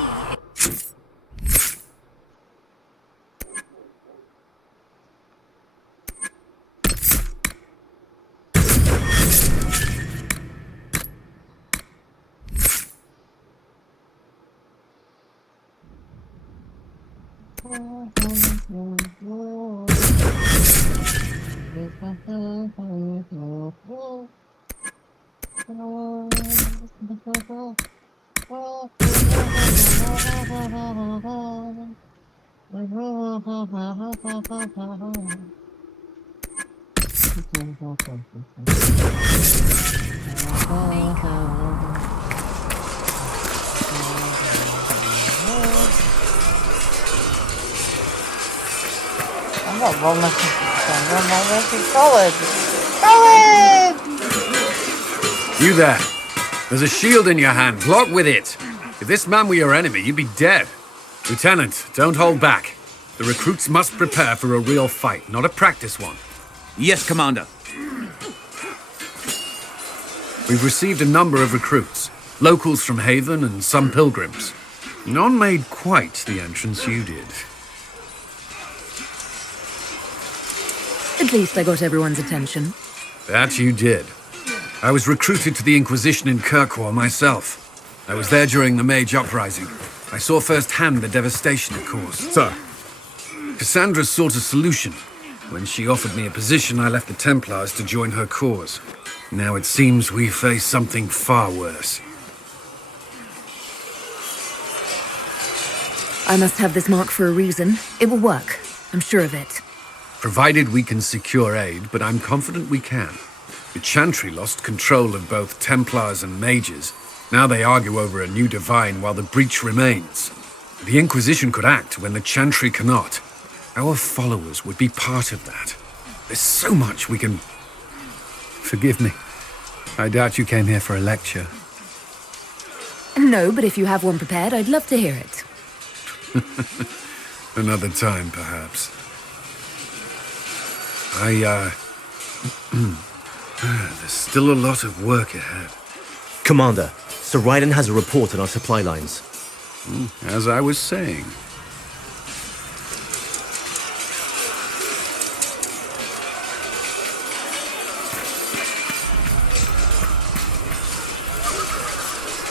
I'm not rolling college. College! You there. There's a shield in your hand. Block with it. If this man were your enemy, you'd be dead. Lieutenant, don't hold back. The recruits must prepare for a real fight, not a practice one. Yes, Commander. We've received a number of recruits. Locals from Haven and some pilgrims. None made quite the entrance you did. At least I got everyone's attention. That you did. I was recruited to the Inquisition in Kirkwall myself. I was there during the Mage Uprising. I saw firsthand the devastation it caused. Sir. Cassandra sought a solution. When she offered me a position, I left the Templars to join her cause. Now it seems we face something far worse. I must have this mark for a reason. It will work. I'm sure of it. Provided we can secure aid, but I'm confident we can. The Chantry lost control of both Templars and mages. Now they argue over a new divine while the breach remains. The Inquisition could act when the Chantry cannot. Our followers would be part of that. There's so much we can... Forgive me. I doubt you came here for a lecture. No, but if you have one prepared, I'd love to hear it. Another time, perhaps. There's still a lot of work ahead. Commander, Sir Raiden has a report on our supply lines. As I was saying.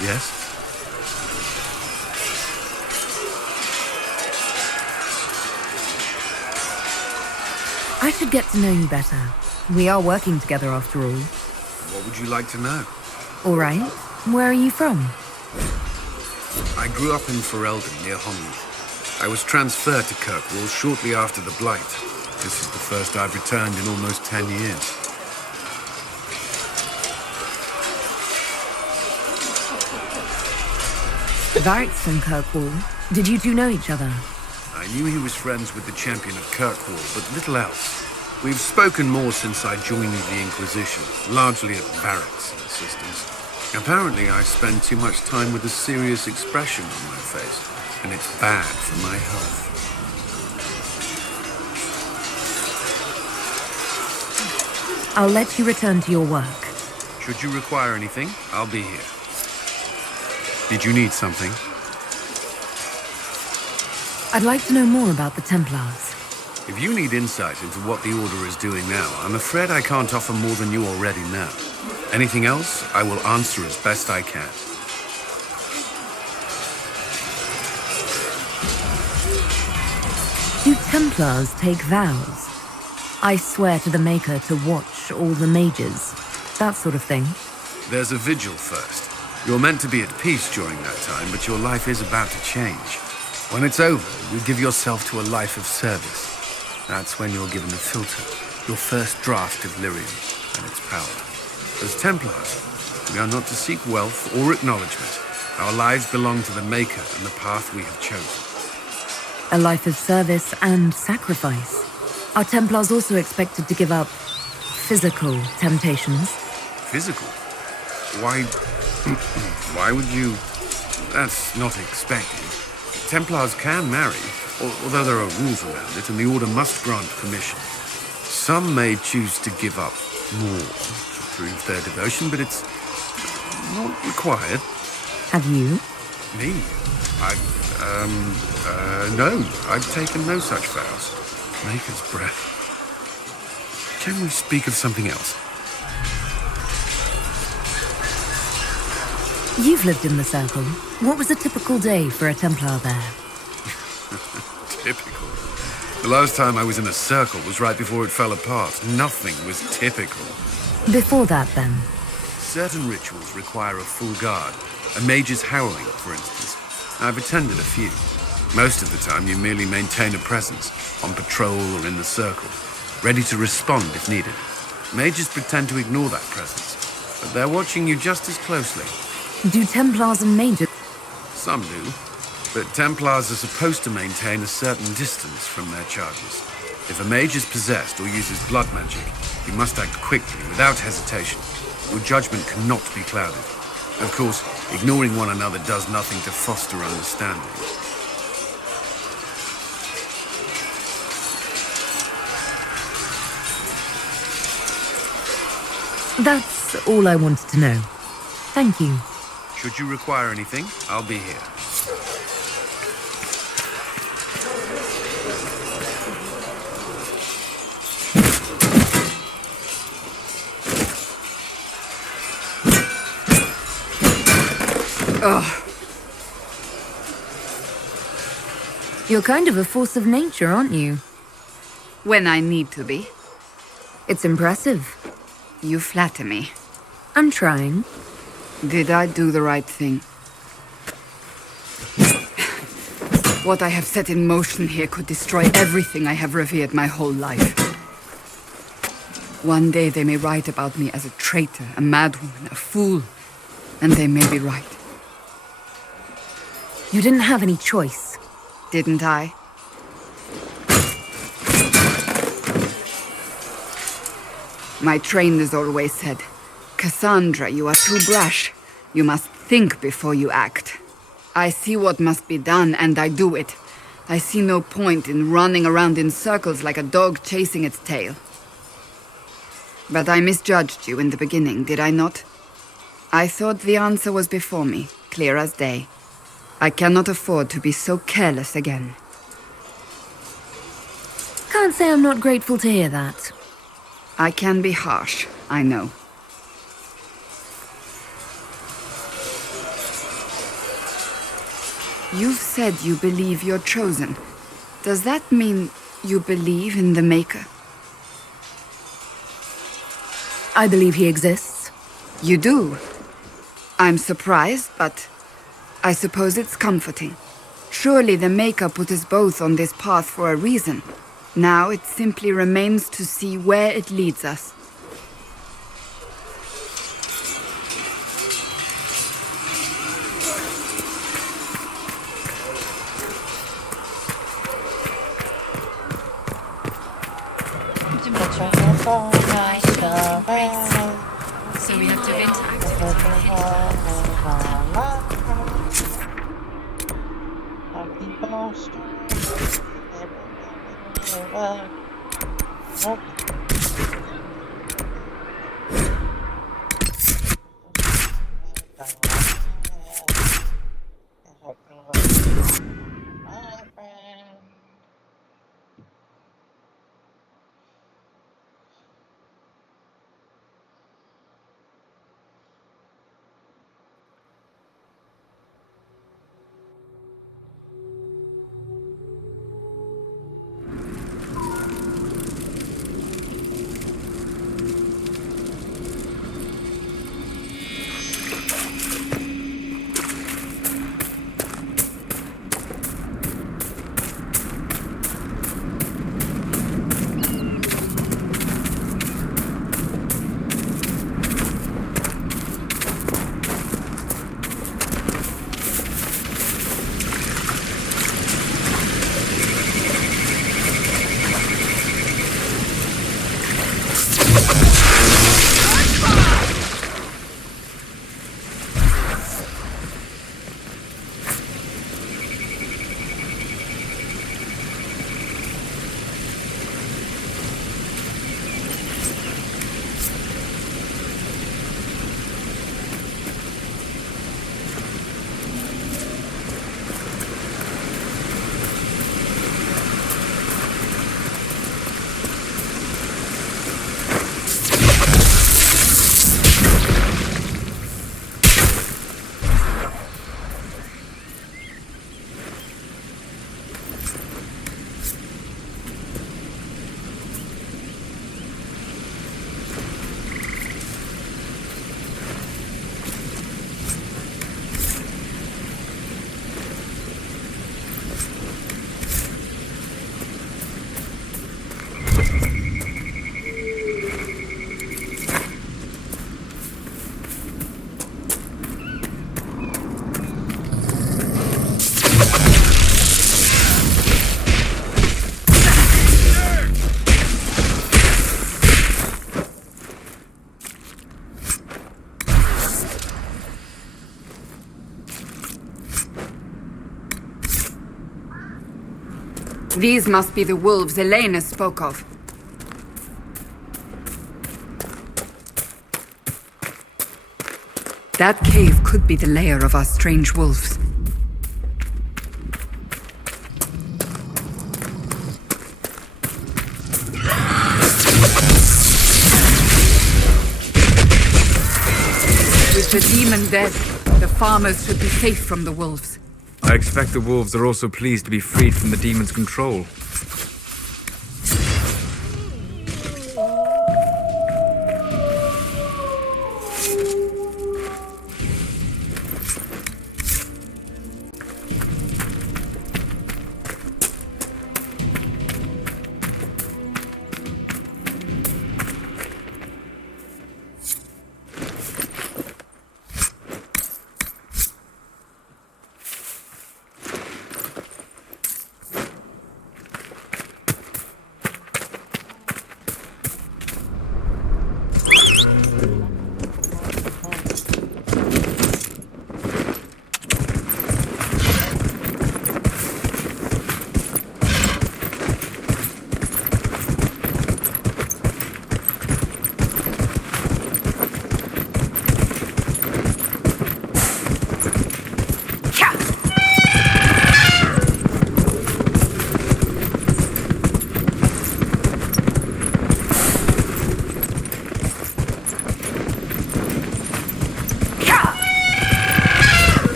Yes? I should get to know you better. We are working together after all. What would you like to know? All right. Where are you from? I grew up in Ferelden, near Honwood. I was transferred to Kirkwall shortly after the Blight. This is the first I've returned in almost 10 years. Varric's from Kirkwall. Did you two know each other? I knew he was friends with the champion of Kirkwall, but little else. We've spoken more since I joined the Inquisition, largely at Varric's insistence. Apparently, I spend too much time with a serious expression on my face, and it's bad for my health. I'll let you return to your work. Should you require anything, I'll be here. Did you need something? I'd like to know more about the Templars. If you need insight into what the Order is doing now, I'm afraid I can't offer more than you already know. Anything else, I will answer as best I can. Do Templars take vows? I swear to the Maker to watch all the mages. That sort of thing. There's a vigil first. You're meant to be at peace during that time, but your life is about to change. When it's over, you give yourself to a life of service. That's when you're given a filter, your first draft of lyrium and its power. As Templars, we are not to seek wealth or acknowledgement. Our lives belong to the Maker and the path we have chosen. A life of service and sacrifice. Are Templars also expected to give up physical temptations? Physical? Why... why would you... That's not expected. Templars can marry, although there are rules around it, and the Order must grant permission. Some may choose to give up more to prove their devotion, but it's not required. Have you? Me? No. I've taken no such vows. Maker's breath. Can we speak of something else? You've lived in the Circle. What was a typical day for a Templar there? Typical? The last time I was in a circle was right before it fell apart. Nothing was typical. Before that, then? Certain rituals require a full guard. A mage's howling, for instance. I've attended a few. Most of the time, you merely maintain a presence, on patrol or in the circle, ready to respond if needed. Mages pretend to ignore that presence, but they're watching you just as closely. Do Templars and mages... Some do, but Templars are supposed to maintain a certain distance from their charges. If a mage is possessed or uses blood magic, you must act quickly, without hesitation. Your judgment cannot be clouded. Of course, ignoring one another does nothing to foster understanding. That's all I wanted to know. Thank you. Should you require anything, I'll be here. Ugh. You're kind of a force of nature, aren't you? When I need to be. It's impressive. You flatter me. I'm trying. Did I do the right thing? What I have set in motion here could destroy everything I have revered my whole life. One day they may write about me as a traitor, a madwoman, a fool, and they may be right. You didn't have any choice. Didn't I? My trainers always said, Cassandra, you are too brash. You must think before you act. I see what must be done, and I do it. I see no point in running around in circles like a dog chasing its tail. But I misjudged you in the beginning, did I not? I thought the answer was before me, clear as day. I cannot afford to be so careless again. Can't say I'm not grateful to hear that. I can be harsh, I know. You've said you believe you're chosen. Does that mean you believe in the Maker? I believe he exists. You do? I'm surprised, but I suppose it's comforting. Surely the Maker put us both on this path for a reason. Now it simply remains to see where it leads us. So we have to interact. These must be the wolves Elena spoke of. That cave could be the lair of our strange wolves. With the demon dead, the farmers should be safe from the wolves. I expect the wolves are also pleased to be freed from the demon's control.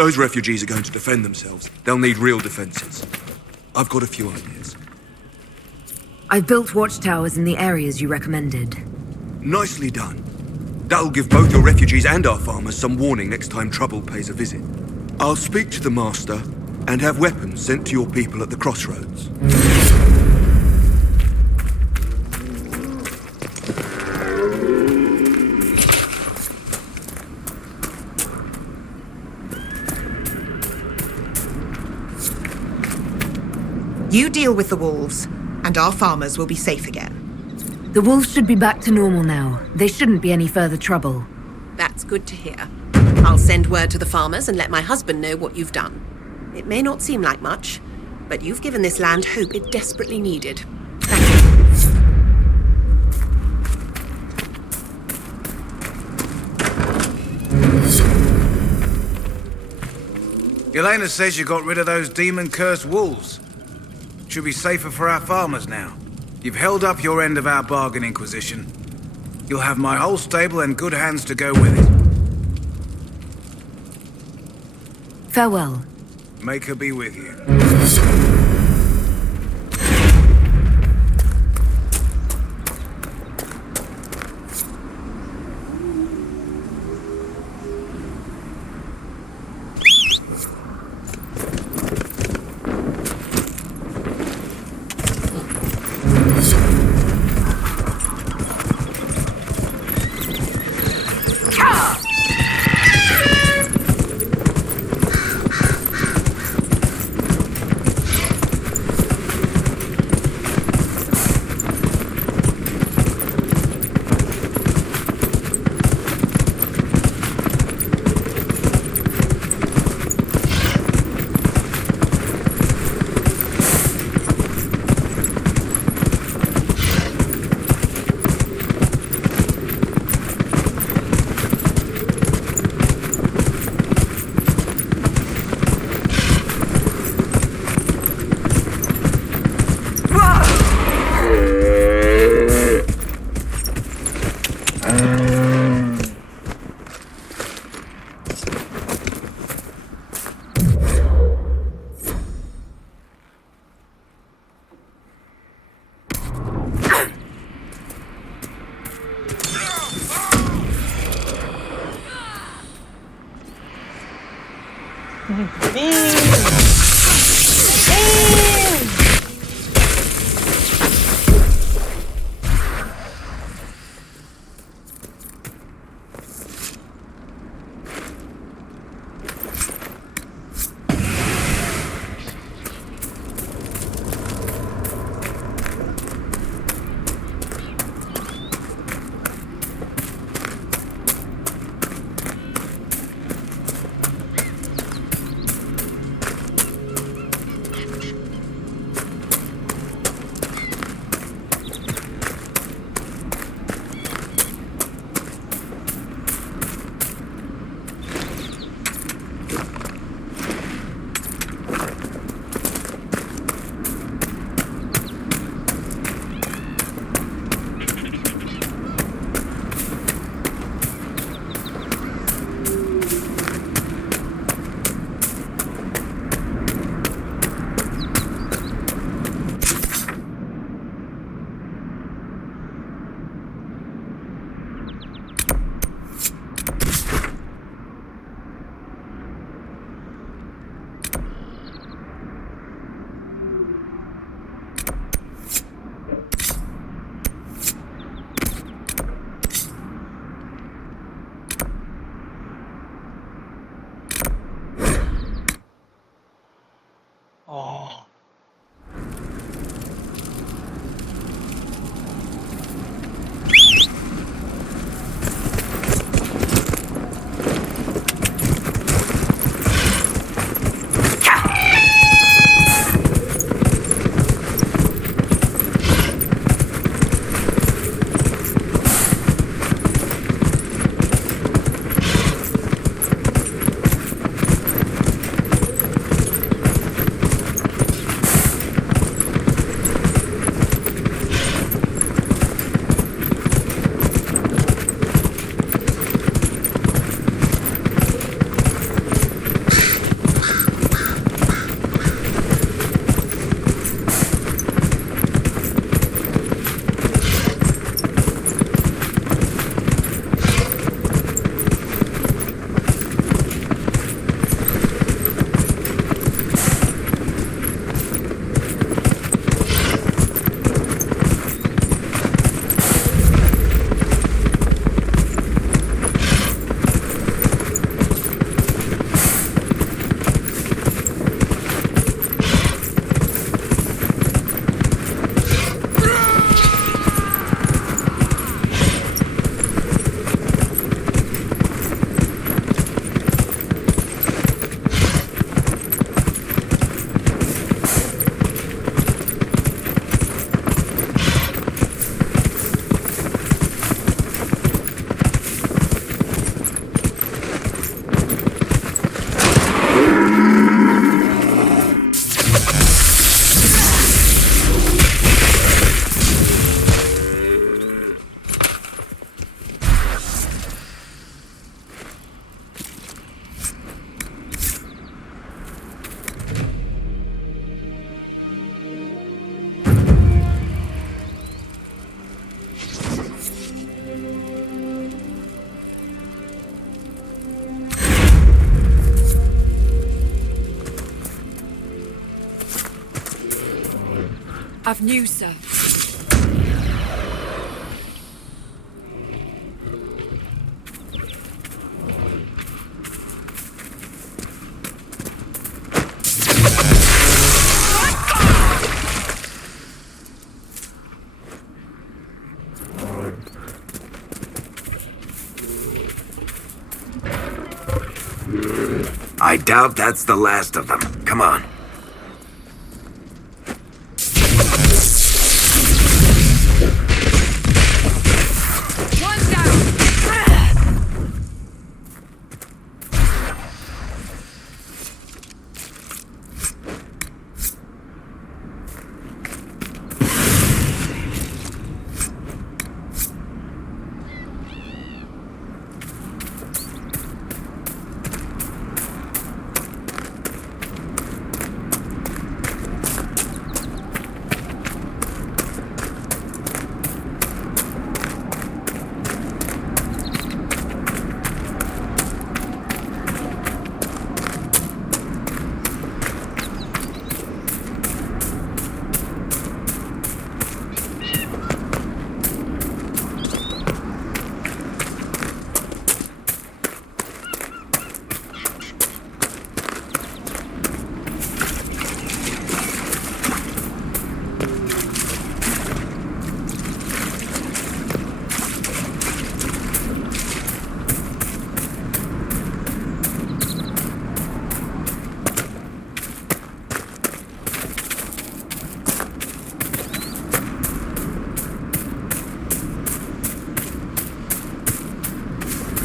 those refugees are going to defend themselves, they'll need real defenses. I've got a few ideas. I've built watchtowers in the areas you recommended. Nicely done. That'll give both your refugees and our farmers some warning next time trouble pays a visit. I'll speak to the Master and have weapons sent to your people at the crossroads. You deal with the wolves, and our farmers will be safe again. The wolves should be back to normal now. There shouldn't be any further trouble. That's good to hear. I'll send word to the farmers and let my husband know what you've done. It may not seem like much, but you've given this land hope it desperately needed. Elena says you got rid of those demon-cursed wolves. Should be safer for our farmers now. You've held up your end of our bargain, Inquisition. You'll have my whole stable and good hands to go with it. Farewell. Make her be with you. I've news, sir. I doubt that's the last of them. Come on.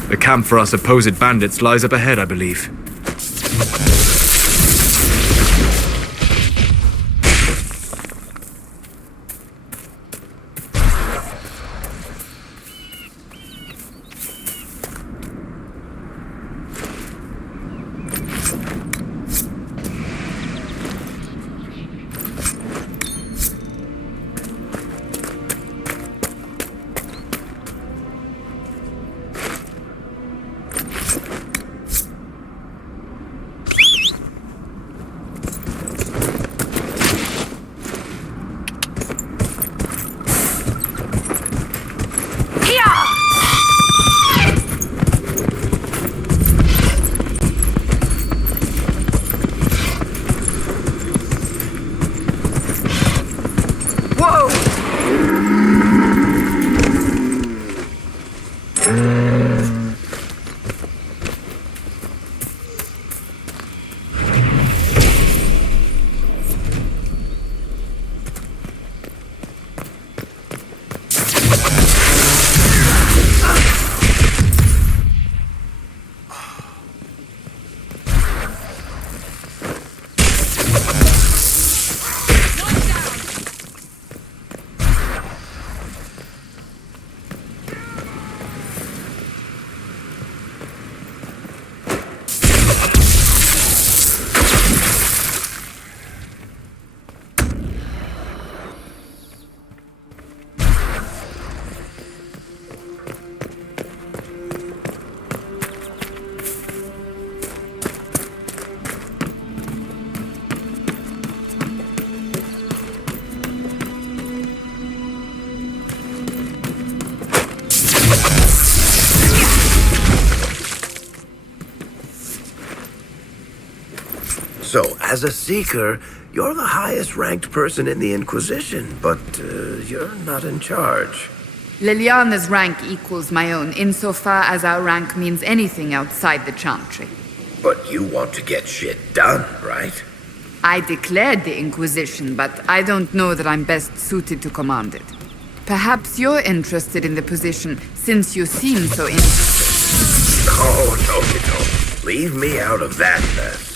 The camp for our supposed bandits lies up ahead, I believe. So, as a Seeker, you're the highest ranked person in the Inquisition, but you're not in charge. Liliana's rank equals my own, insofar as our rank means anything outside the Chantry. But you want to get shit done, right? I declared the Inquisition, but I don't know that I'm best suited to command it. Perhaps you're interested in the position, since you seem so interested. Oh, no, you don't. Leave me out of that mess.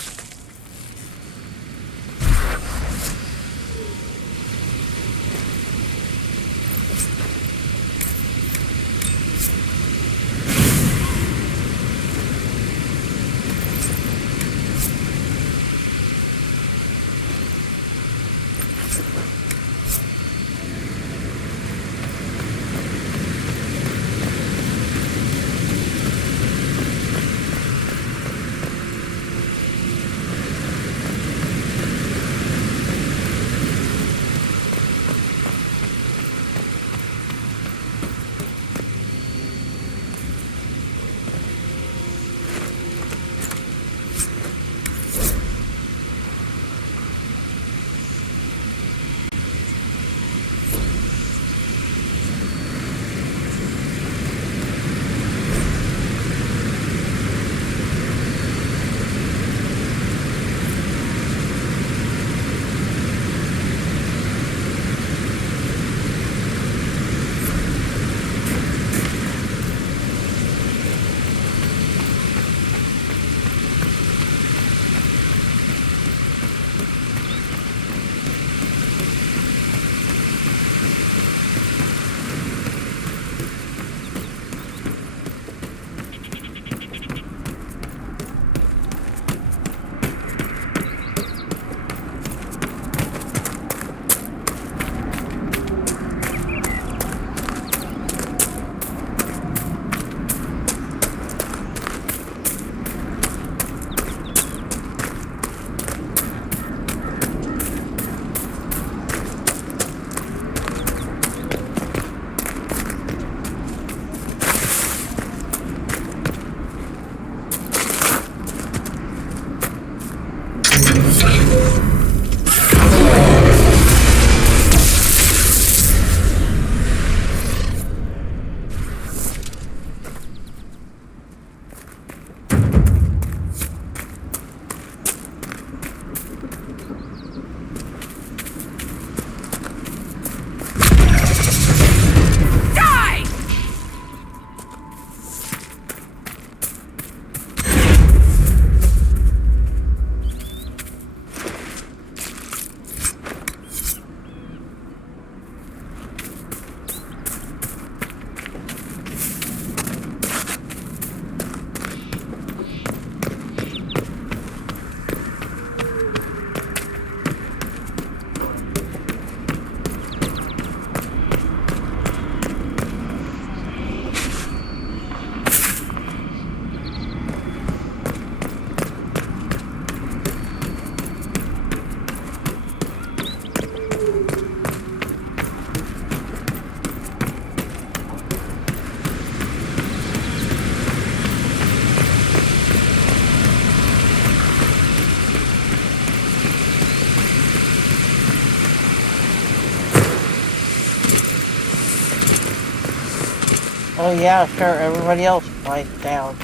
Oh yeah, sure, everybody else might down.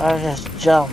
I just jump.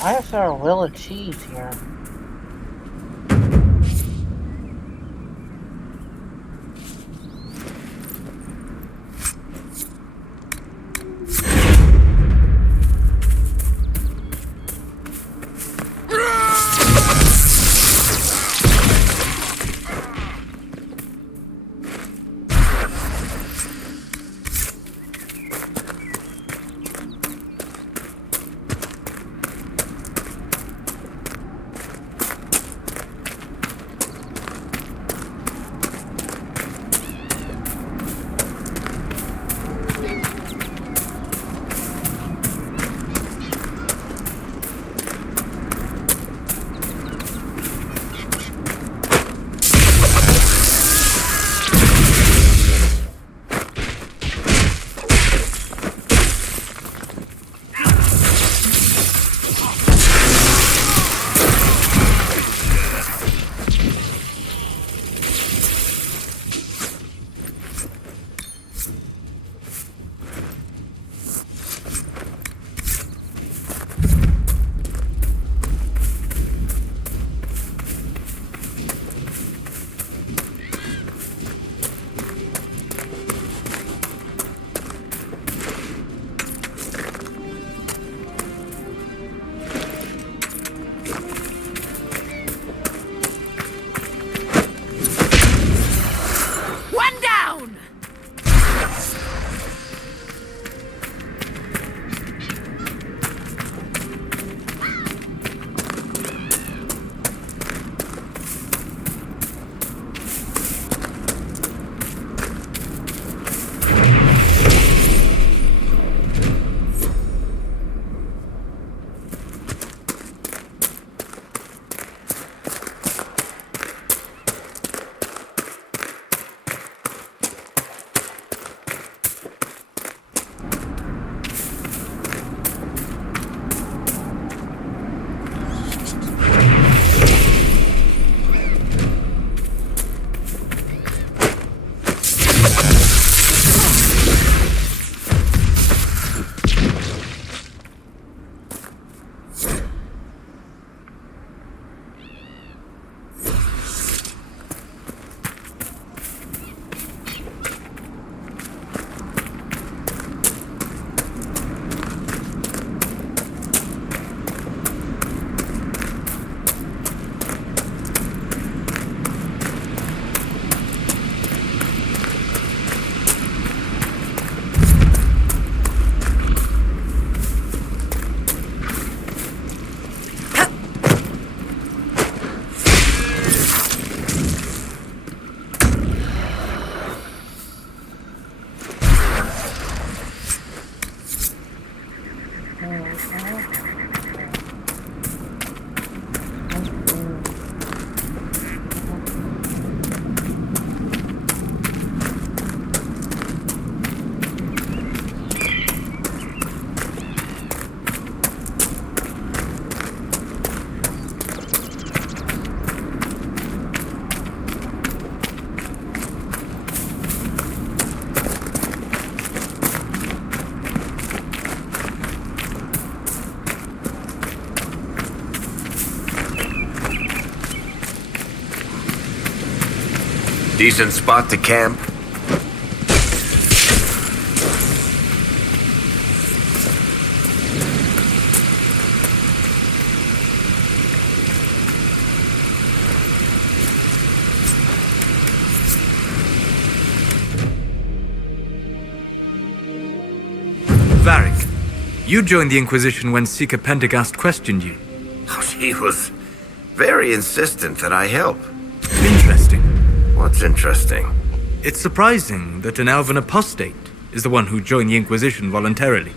Why is there a wheel of cheese here? Decent spot to camp. Varric, you joined the Inquisition when Seeker Pendergast questioned you. He was very insistent that I help. Interesting. What's interesting? It's surprising that an elven apostate is the one who joined the Inquisition voluntarily.